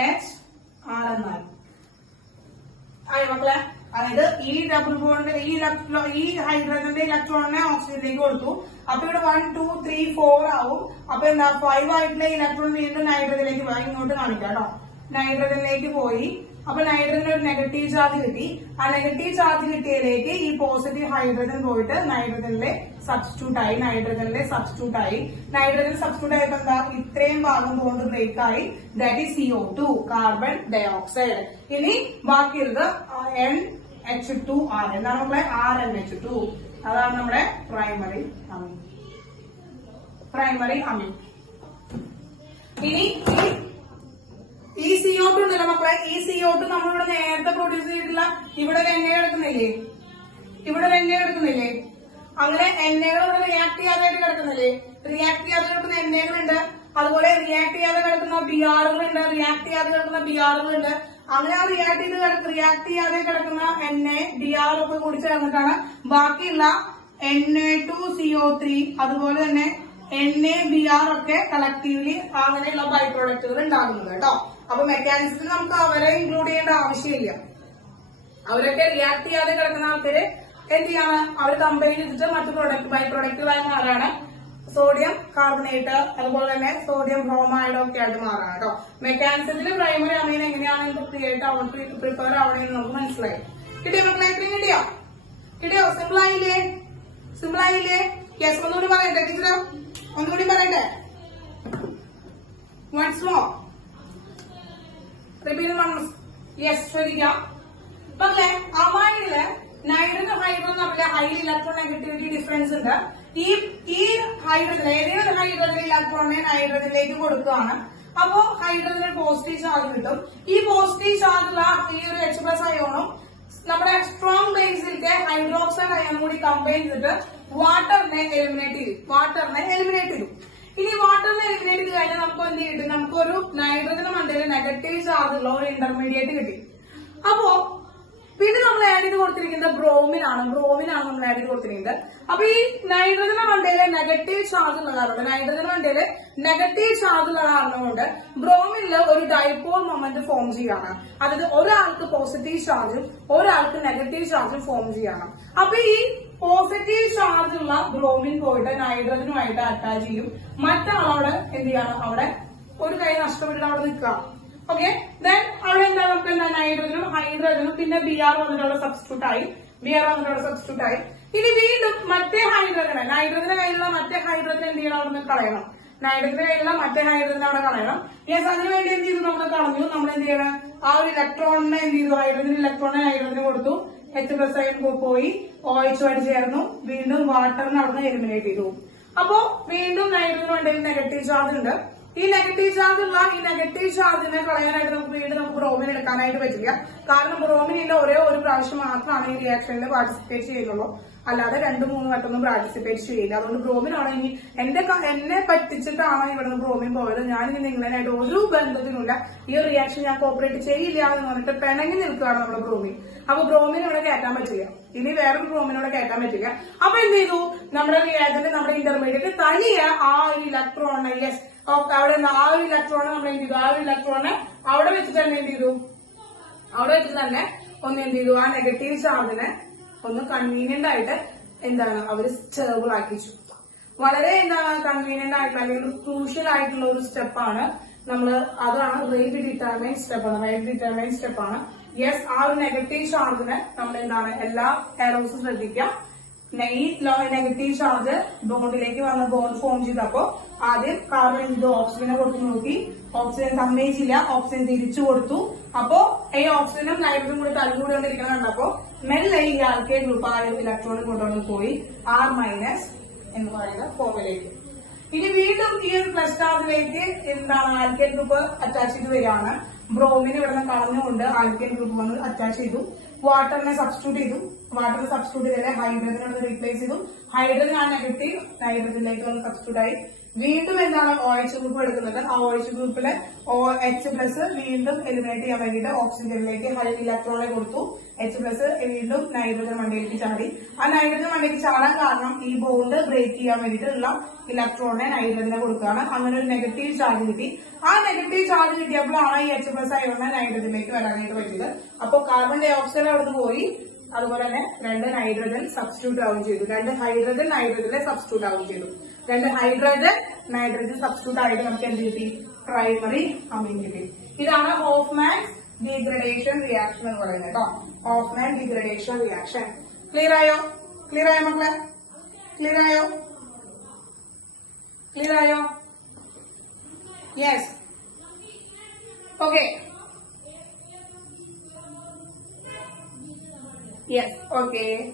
H R എന്നായി. ആയി മക്കളെ? അതായത് ഈ ഡബിൾ ബോണ്ട് ഈ ഹൈഡ്രജന്റെ ഇലക്ട്രോണിനെ ഓക്സിജനിലേക്ക് കൊടുത്തു. അപ്പൊ ഇവിടെ 1 2 3 4 ആവും. അപ്പൊ എന്താ? 5 ആയിട്ടുള്ള ഇലക്ട്രോൺ വീണ്ടും നൈട്രജനിലേക്ക് പോയി. ഇങ്ങോട്ട് കാണിക്കാം കേട്ടോ. നൈട്രജനിലേക്ക് പോയി. അപ്പൊ നൈട്രജന് ഒരു നെഗറ്റീവ് ചാർജ് കിട്ടി. ആ നെഗറ്റീവ് ചാർജ് കിട്ടിയതിലേക്ക് ഈ പോസിറ്റീവ് ഹൈഡ്രജൻ പോയിട്ട് നൈട്രജനിലെ സബ്സ്റ്റിറ്റ്യൂട്ട് ആയി. നൈട്രജൻ സബ്സ്റ്റിറ്റ്യൂട്ട് ആയപ്പോ എന്താ, ഇത്രയും ഭാഗം ബോണ്ട് ബ്രേക്ക് ആയി. That is CO2, carbon dioxide. ഇനി ബാക്കിയുള്ളത് NH2R. എന്താണ് നമ്മളെ RNH2. അതാണ് നമ്മുടെ പ്രൈമറി അമീൻ. ഇനി ഈ CO2 ഉണ്ടല്ലോ മക്കളെ, ഈ CO2 നമ്മളിവിടെ നേരത്തെ പ്രൊഡ്യൂസ് ചെയ്തിട്ടില്ല. ഇവിടെ ഒരു എണ്ണ കിടക്കുന്നില്ലേ, അങ്ങനെ എണ്ണകൾ ഇവിടെ റിയാക്ട് ചെയ്യാതായിട്ട് കിടക്കുന്നില്ലേ, റിയാക്ട് ചെയ്യാതെ കിടക്കുന്ന എണ്ണകളുണ്ട്, അതുപോലെ റിയാക്ട് ചെയ്യാതെ കിടക്കുന്ന ബിആറുകളുണ്ട്, അങ്ങനെ ആ റിയാക്ട് ചെയ്യാതെ കിടക്കുന്ന എണ്ണ ബിആർ ഒക്കെ കൂടി ചേർന്നിട്ടാണ് ബാക്കിയുള്ള Na2CO3 അതുപോലെ തന്നെ NaBr ഒക്കെ കളക്റ്റീവ്ലി അങ്ങനെയുള്ള ബൈ പ്രോഡക്റ്റുകൾ ഉണ്ടാകുന്നത് കേട്ടോ. അപ്പൊ മെക്കാനിസത്തിൽ നമുക്ക് അവരെ ഇൻക്ലൂഡ് ചെയ്യേണ്ട ആവശ്യമില്ല. അവരൊക്കെ റിയാക്ട് ചെയ്യാതെ കിടക്കുന്ന ആൾക്കാര് എന്ത് ചെയ്യാണ്, അവർ കമ്പൈൻ ചെയ്തിട്ട് മറ്റു ബൈ പ്രോഡക്റ്റുകളായി മാറാണ്. സോഡിയം കാർബണേറ്റ് അതുപോലെ തന്നെ സോഡിയം ബ്രോമൈഡ് ഒക്കെ ആയിട്ട് മാറാണ് കേട്ടോ. മെക്കാനിസത്തിൽ പ്രൈമറി അമീൻ എങ്ങനെയാണ് ക്രിയേറ്റ് പ്രിപ്പയർ ആവണമെന്ന് നമുക്ക് മനസ്സിലായി. കിട്ടിയോ മക്കളെ? കിട്ടിയോ? സിമ്പിൾ ആയില്ലേ? യെസ്. ഒന്നുകൂടി പറയട്ടെ teacher, once more. Repeat once. Yes, ശ്രദ്ധിക്കാം. പക്ഷേ അമൈനില് നൈട്രജൻ ഹൈഡ്രജൻ തമ്മിൽ ഹൈലി ഇലക്ട്രോൺ നെഗറ്റിവിറ്റി ഡിഫറൻസ് ഉണ്ട്. ഈ ഹൈഡ്രജൻ ഏതെങ്കിലും ഹൈഡ്രജൻ ഇലക്ട്രോണിനെ നൈട്രജനിലേക്ക് കൊടുക്കുകയാണ്. അപ്പോ ഹൈഡ്രജന് പോസിറ്റീവ് ചാർജ് കിട്ടും. ഈ പോസിറ്റീവ് ചാർജുള്ള ഈ ഒരു H+ അയോണും നമ്മുടെ സ്ട്രോങ് ബേസിലേക്ക് ഹൈഡ്രോക്സൈഡ് അയോൺ കൂടി കമ്പൈൻ ചെയ്തിട്ട് വാട്ടറിനെ എലിമിനേറ്റ് ചെയ്യും. ഇനി വാട്ടറിനെ എലിമിനേറ്റ് ചെയ്ത് കഴിഞ്ഞാൽ നമുക്ക് എന്ത് കിട്ടും, നമുക്കൊരു നൈട്രജൻ മണ്ടയിൽ നെഗറ്റീവ് ചാർജ് ഉള്ള ഒരു ഇന്റർമീഡിയറ്റ് കിട്ടി. അപ്പോ പിന്നെ നമ്മൾ ആഡ് ചെയ്ത് കൊടുത്തിരിക്കുന്നത് ബ്രോമിനാണ് നമ്മൾ ആഡ് ചെയ്ത് കൊടുത്തിരിക്കുന്നത്. അപ്പൊ ഈ നൈട്രജൻ മണ്ടയിലെ നെഗറ്റീവ് ചാർജ് ഉള്ള കാരണം കൊണ്ട് ബ്രോമിനില് ഒരു ഡൈപോൾ മൊമെന്റ് ഫോം ചെയ്യാണ്. അതായത് ഒരാൾക്ക് പോസിറ്റീവ് ചാർജും ഒരാൾക്ക് നെഗറ്റീവ് ചാർജും ഫോം ചെയ്യണം. അപ്പൊ ഈ പോസിറ്റീവ് ചാർജ് ഉള്ള ബ്രോമിൻ പോയിട്ട് നൈട്രജനുമായിട്ട് അറ്റാച്ച് ചെയ്യും. മറ്റാളവിടെ എന്ത് ചെയ്യണം, അവിടെ ഒരു കൈ നഷ്ടപ്പെട്ടിട്ട് അവിടെ നിൽക്കുക. ഓക്കെ, ദെൻ അവിടെ എന്താ, നമുക്ക് എന്താ നൈട്രജനും ഹൈഡ്രജനും പിന്നെ ബിആർ വന്നിട്ടുള്ള സബ്സ്റ്റിറ്റ്യൂട്ട് ആയി. ഇനി വീണ്ടും മറ്റേ നൈട്രജന്റെ കയ്യിലുള്ള മറ്റേ ഹൈഡ്രജൻ എന്ത് ചെയ്യണം, അവിടെ കളയണം. അവിടെ കളയണം. യെസ്, അതിനുവേണ്ടി എന്ത് ചെയ്തു, നമ്മൾ കളഞ്ഞു. നമ്മൾ എന്ത് ചെയ്യണം, ആ ഒരു ഇലക്ട്രോണിനെ എന്ത് ചെയ്തു, ഹൈഡ്രജന് കൊടുത്തു. H+ അയൺ പോയി OH ആയിട്ട് ചേർന്നു. വീണ്ടും വാട്ടറിന് അവിടെ നിന്ന് എലിമിനേറ്റ് ചെയ്തു. അപ്പോ വീണ്ടും നൈട്രജൻ ഉണ്ടെങ്കിൽ നെഗറ്റീവ് ചാർജ് ഉണ്ട്. ഈ നെഗറ്റീവ് ചാർജിനെ കളയാനായിട്ട് നമുക്ക് ബ്രോമിൻ എടുക്കാനായിട്ട് പറ്റില്ല. കാരണം ബ്രോമിനിന്റെ ഒരേ ഒരു പ്രാവശ്യം മാത്രമാണ് ഈ റിയാക്ഷനിൽ പാർട്ടിസിപ്പേറ്റ് ചെയ്യുന്നുള്ളൂ. അല്ലാതെ 2-3 വട്ടമൊന്നും പാർട്ടിസിപ്പേറ്റ് ചെയ്യില്ല. അതുകൊണ്ട് ബ്രോമിനാണ് ഇനി എന്നെ പറ്റിച്ചിട്ടാണ് ഇവിടുന്ന് ബ്രോമിൻ പോയത്. ഞാനിനി നിങ്ങളായിട്ട് ഒരു ബന്ധത്തിനുമില്ല, ഈ റിയാക്ഷൻ ഞാൻ കോപ്പറേറ്റ് ചെയ്യില്ല എന്ന് പറഞ്ഞിട്ട് പിണങ്ങി നിൽക്കുകയാണ് നമ്മുടെ ബ്രോമിൻ. അപ്പൊ ബ്രോമിൻ ഇവിടെ കയറ്റാൻ പറ്റില്ല. ഇനി വേറൊരു ബ്രോമിനോടെ കയറ്റാൻ പറ്റില്ല. അപ്പൊ എന്ത് ചെയ്തു, നമ്മുടെ റിയാക്ടന്റ് നമ്മുടെ ഇന്റർമീഡിയറ്റ് തനിയെ ആ ഒരു ഇലക്ട്രോണ് അവിടെ ആ ഒരു ഇലക്ട്രോണ് നമ്മൾ എന്ത് ചെയ്തു, ആ ഒരു ഇലക്ട്രോണ് അവിടെ വെച്ചിട്ട് തന്നെ എന്ത് ചെയ്തു, ആ നെഗറ്റീവ് ചാർജിനെ ഒന്ന് കൺവീനിയന്റ് ആയിട്ട് അവർ സ്റ്റേബിൾ ആക്കിച്ചു. വളരെ കൺവീനിയന്റ് ആയിട്ടുള്ള അല്ലെങ്കിൽ ക്രൂഷ്യൽ ആയിട്ടുള്ള ഒരു സ്റ്റെപ്പാണ് അതാണ് റേറ്റ് ഡിറ്റർമൈൻ സ്റ്റെപ്പാണ്. യെസ്, ആ ഒരു നെഗറ്റീവ് ചാർജിന് നമ്മൾ എല്ലാ എറോസും ശ്രദ്ധിക്കാം. ഈ നെഗറ്റീവ് ചാർജ് ബോണ്ടിലേക്ക് വന്ന ബോണ്ട് ഫോം ചെയ്തപ്പോ ആദ്യം കാർബൺ ചെയ്തു, ഓക്സിജനെ കൊടുത്തു നോക്കി. ഓക്സിജൻ സമ്മതിച്ചില്ല, ഓക്സിജൻ തിരിച്ചു കൊടുത്തു. അപ്പോ ഈ ഓക്സിജനും നൈട്രജനും കൂടി തല്ലുകൂടിക്കൊണ്ടിരിക്കണം കണ്ടപ്പോ മെല്ലെ ഈ ആൽക്കൈൽ ഗ്രൂപ്പ് ആ ഇലക്ട്രോണിൽ കൊണ്ടുവന്ന് പോയി R- എന്ന് പറയുന്ന ഫോമിലേക്ക്. ഇനി വീണ്ടും ഈ ഒരു പ്ലസ് ചാർജിലേക്ക് ആൽക്കൈൽ ഗ്രൂപ്പ് അറ്റാച്ച് ചെയ്ത് വരികയാണ്. ബ്രോമിന് ഇവിടെ നിന്ന് കളഞ്ഞുകൊണ്ട് ആൽക്കൈൽ ഗ്രൂപ്പ് വന്ന് അറ്റാച്ച് ചെയ്തു. വാട്ടറിനെ സബ്സ്റ്റിറ്റ്യൂട്ട് ചെയ്തു. ചെയ്ത് ഹൈഡ്രജനെ റീപ്ലേസ് ചെയ്തു. ഹൈഡ്രജൻ ആ നെഗറ്റീവ് നൈട്രജനിലേക്ക് വന്ന് സബ്സ്റ്റിറ്റ്യൂട്ട് ആയി. വീണ്ടും OH ഗ്രൂപ്പ് എടുക്കുന്നുണ്ട്. ആ OH ഗ്രൂപ്പിലെ H+ വീണ്ടും എലിമിനേറ്റ് ചെയ്യാൻ വേണ്ടിയിട്ട് ഓക്സിജനിലേക്ക് ഇലക്ട്രോണെ കൊടുത്തു. H+ വീണ്ടും നൈട്രജൻ മണ്ടയിലേക്ക് ചാടി. ആ നൈട്രജൻ മണ്ടയിലേക്ക് ചാടാൻ കാരണം ഈ ബോണ്ട് ബ്രേക്ക് ചെയ്യാൻ വേണ്ടിയിട്ടുള്ള ഇലക്ട്രോണിനെ നൈട്രജനെ കൊടുക്കുകയാണ്. അങ്ങനെ ഒരു നെഗറ്റീവ് ചാർജ് കിട്ടി. ആ നെഗറ്റീവ് ചാർജ് കിട്ടിയപ്പോഴാണ് ഈ H+ അയോണിനെ നൈട്രജനിലേക്ക് വരാനായിട്ട് പറ്റിയത്. അപ്പോൾ കാർബൺ ഡൈ ഓക്സൈഡ് അവിടുന്ന് പോയി. അതുപോലെ തന്നെ 2 ഹൈഡ്രജൻ സബ്സ്റ്റിറ്റ്യൂട്ട് ആവുകയും ചെയ്തു. 2 ഹൈഡ്രജൻ നൈട്രജനെ സബ്സ്റ്റിറ്റ്യൂട്ട് ആവുകയും ചെയ്തു. 2 ഹൈഡ്രജൻ നൈട്രജൻ സബ്സ്റ്റിറ്റ്യൂട്ട് ആയിട്ട് നമുക്ക് എന്ത് കിട്ടി, പ്രൈമറി അമീൻ കിട്ടി. ഇതാണ് ഹോഫ്മാൻസ് ഡീഗ്രഡേഷൻ റിയാക്ഷൻ എന്ന് പറയുന്നത് കേട്ടോ. Hoffman degradation reaction. ക്ലിയർ ആയോ? ക്ലിയർ ആയോ മക്കളെ? ക്ലിയർ ആയോ? ക്ലിയർ ആയോ? യെസ്. ഓക്കെ. യെസ്. ഓക്കെ.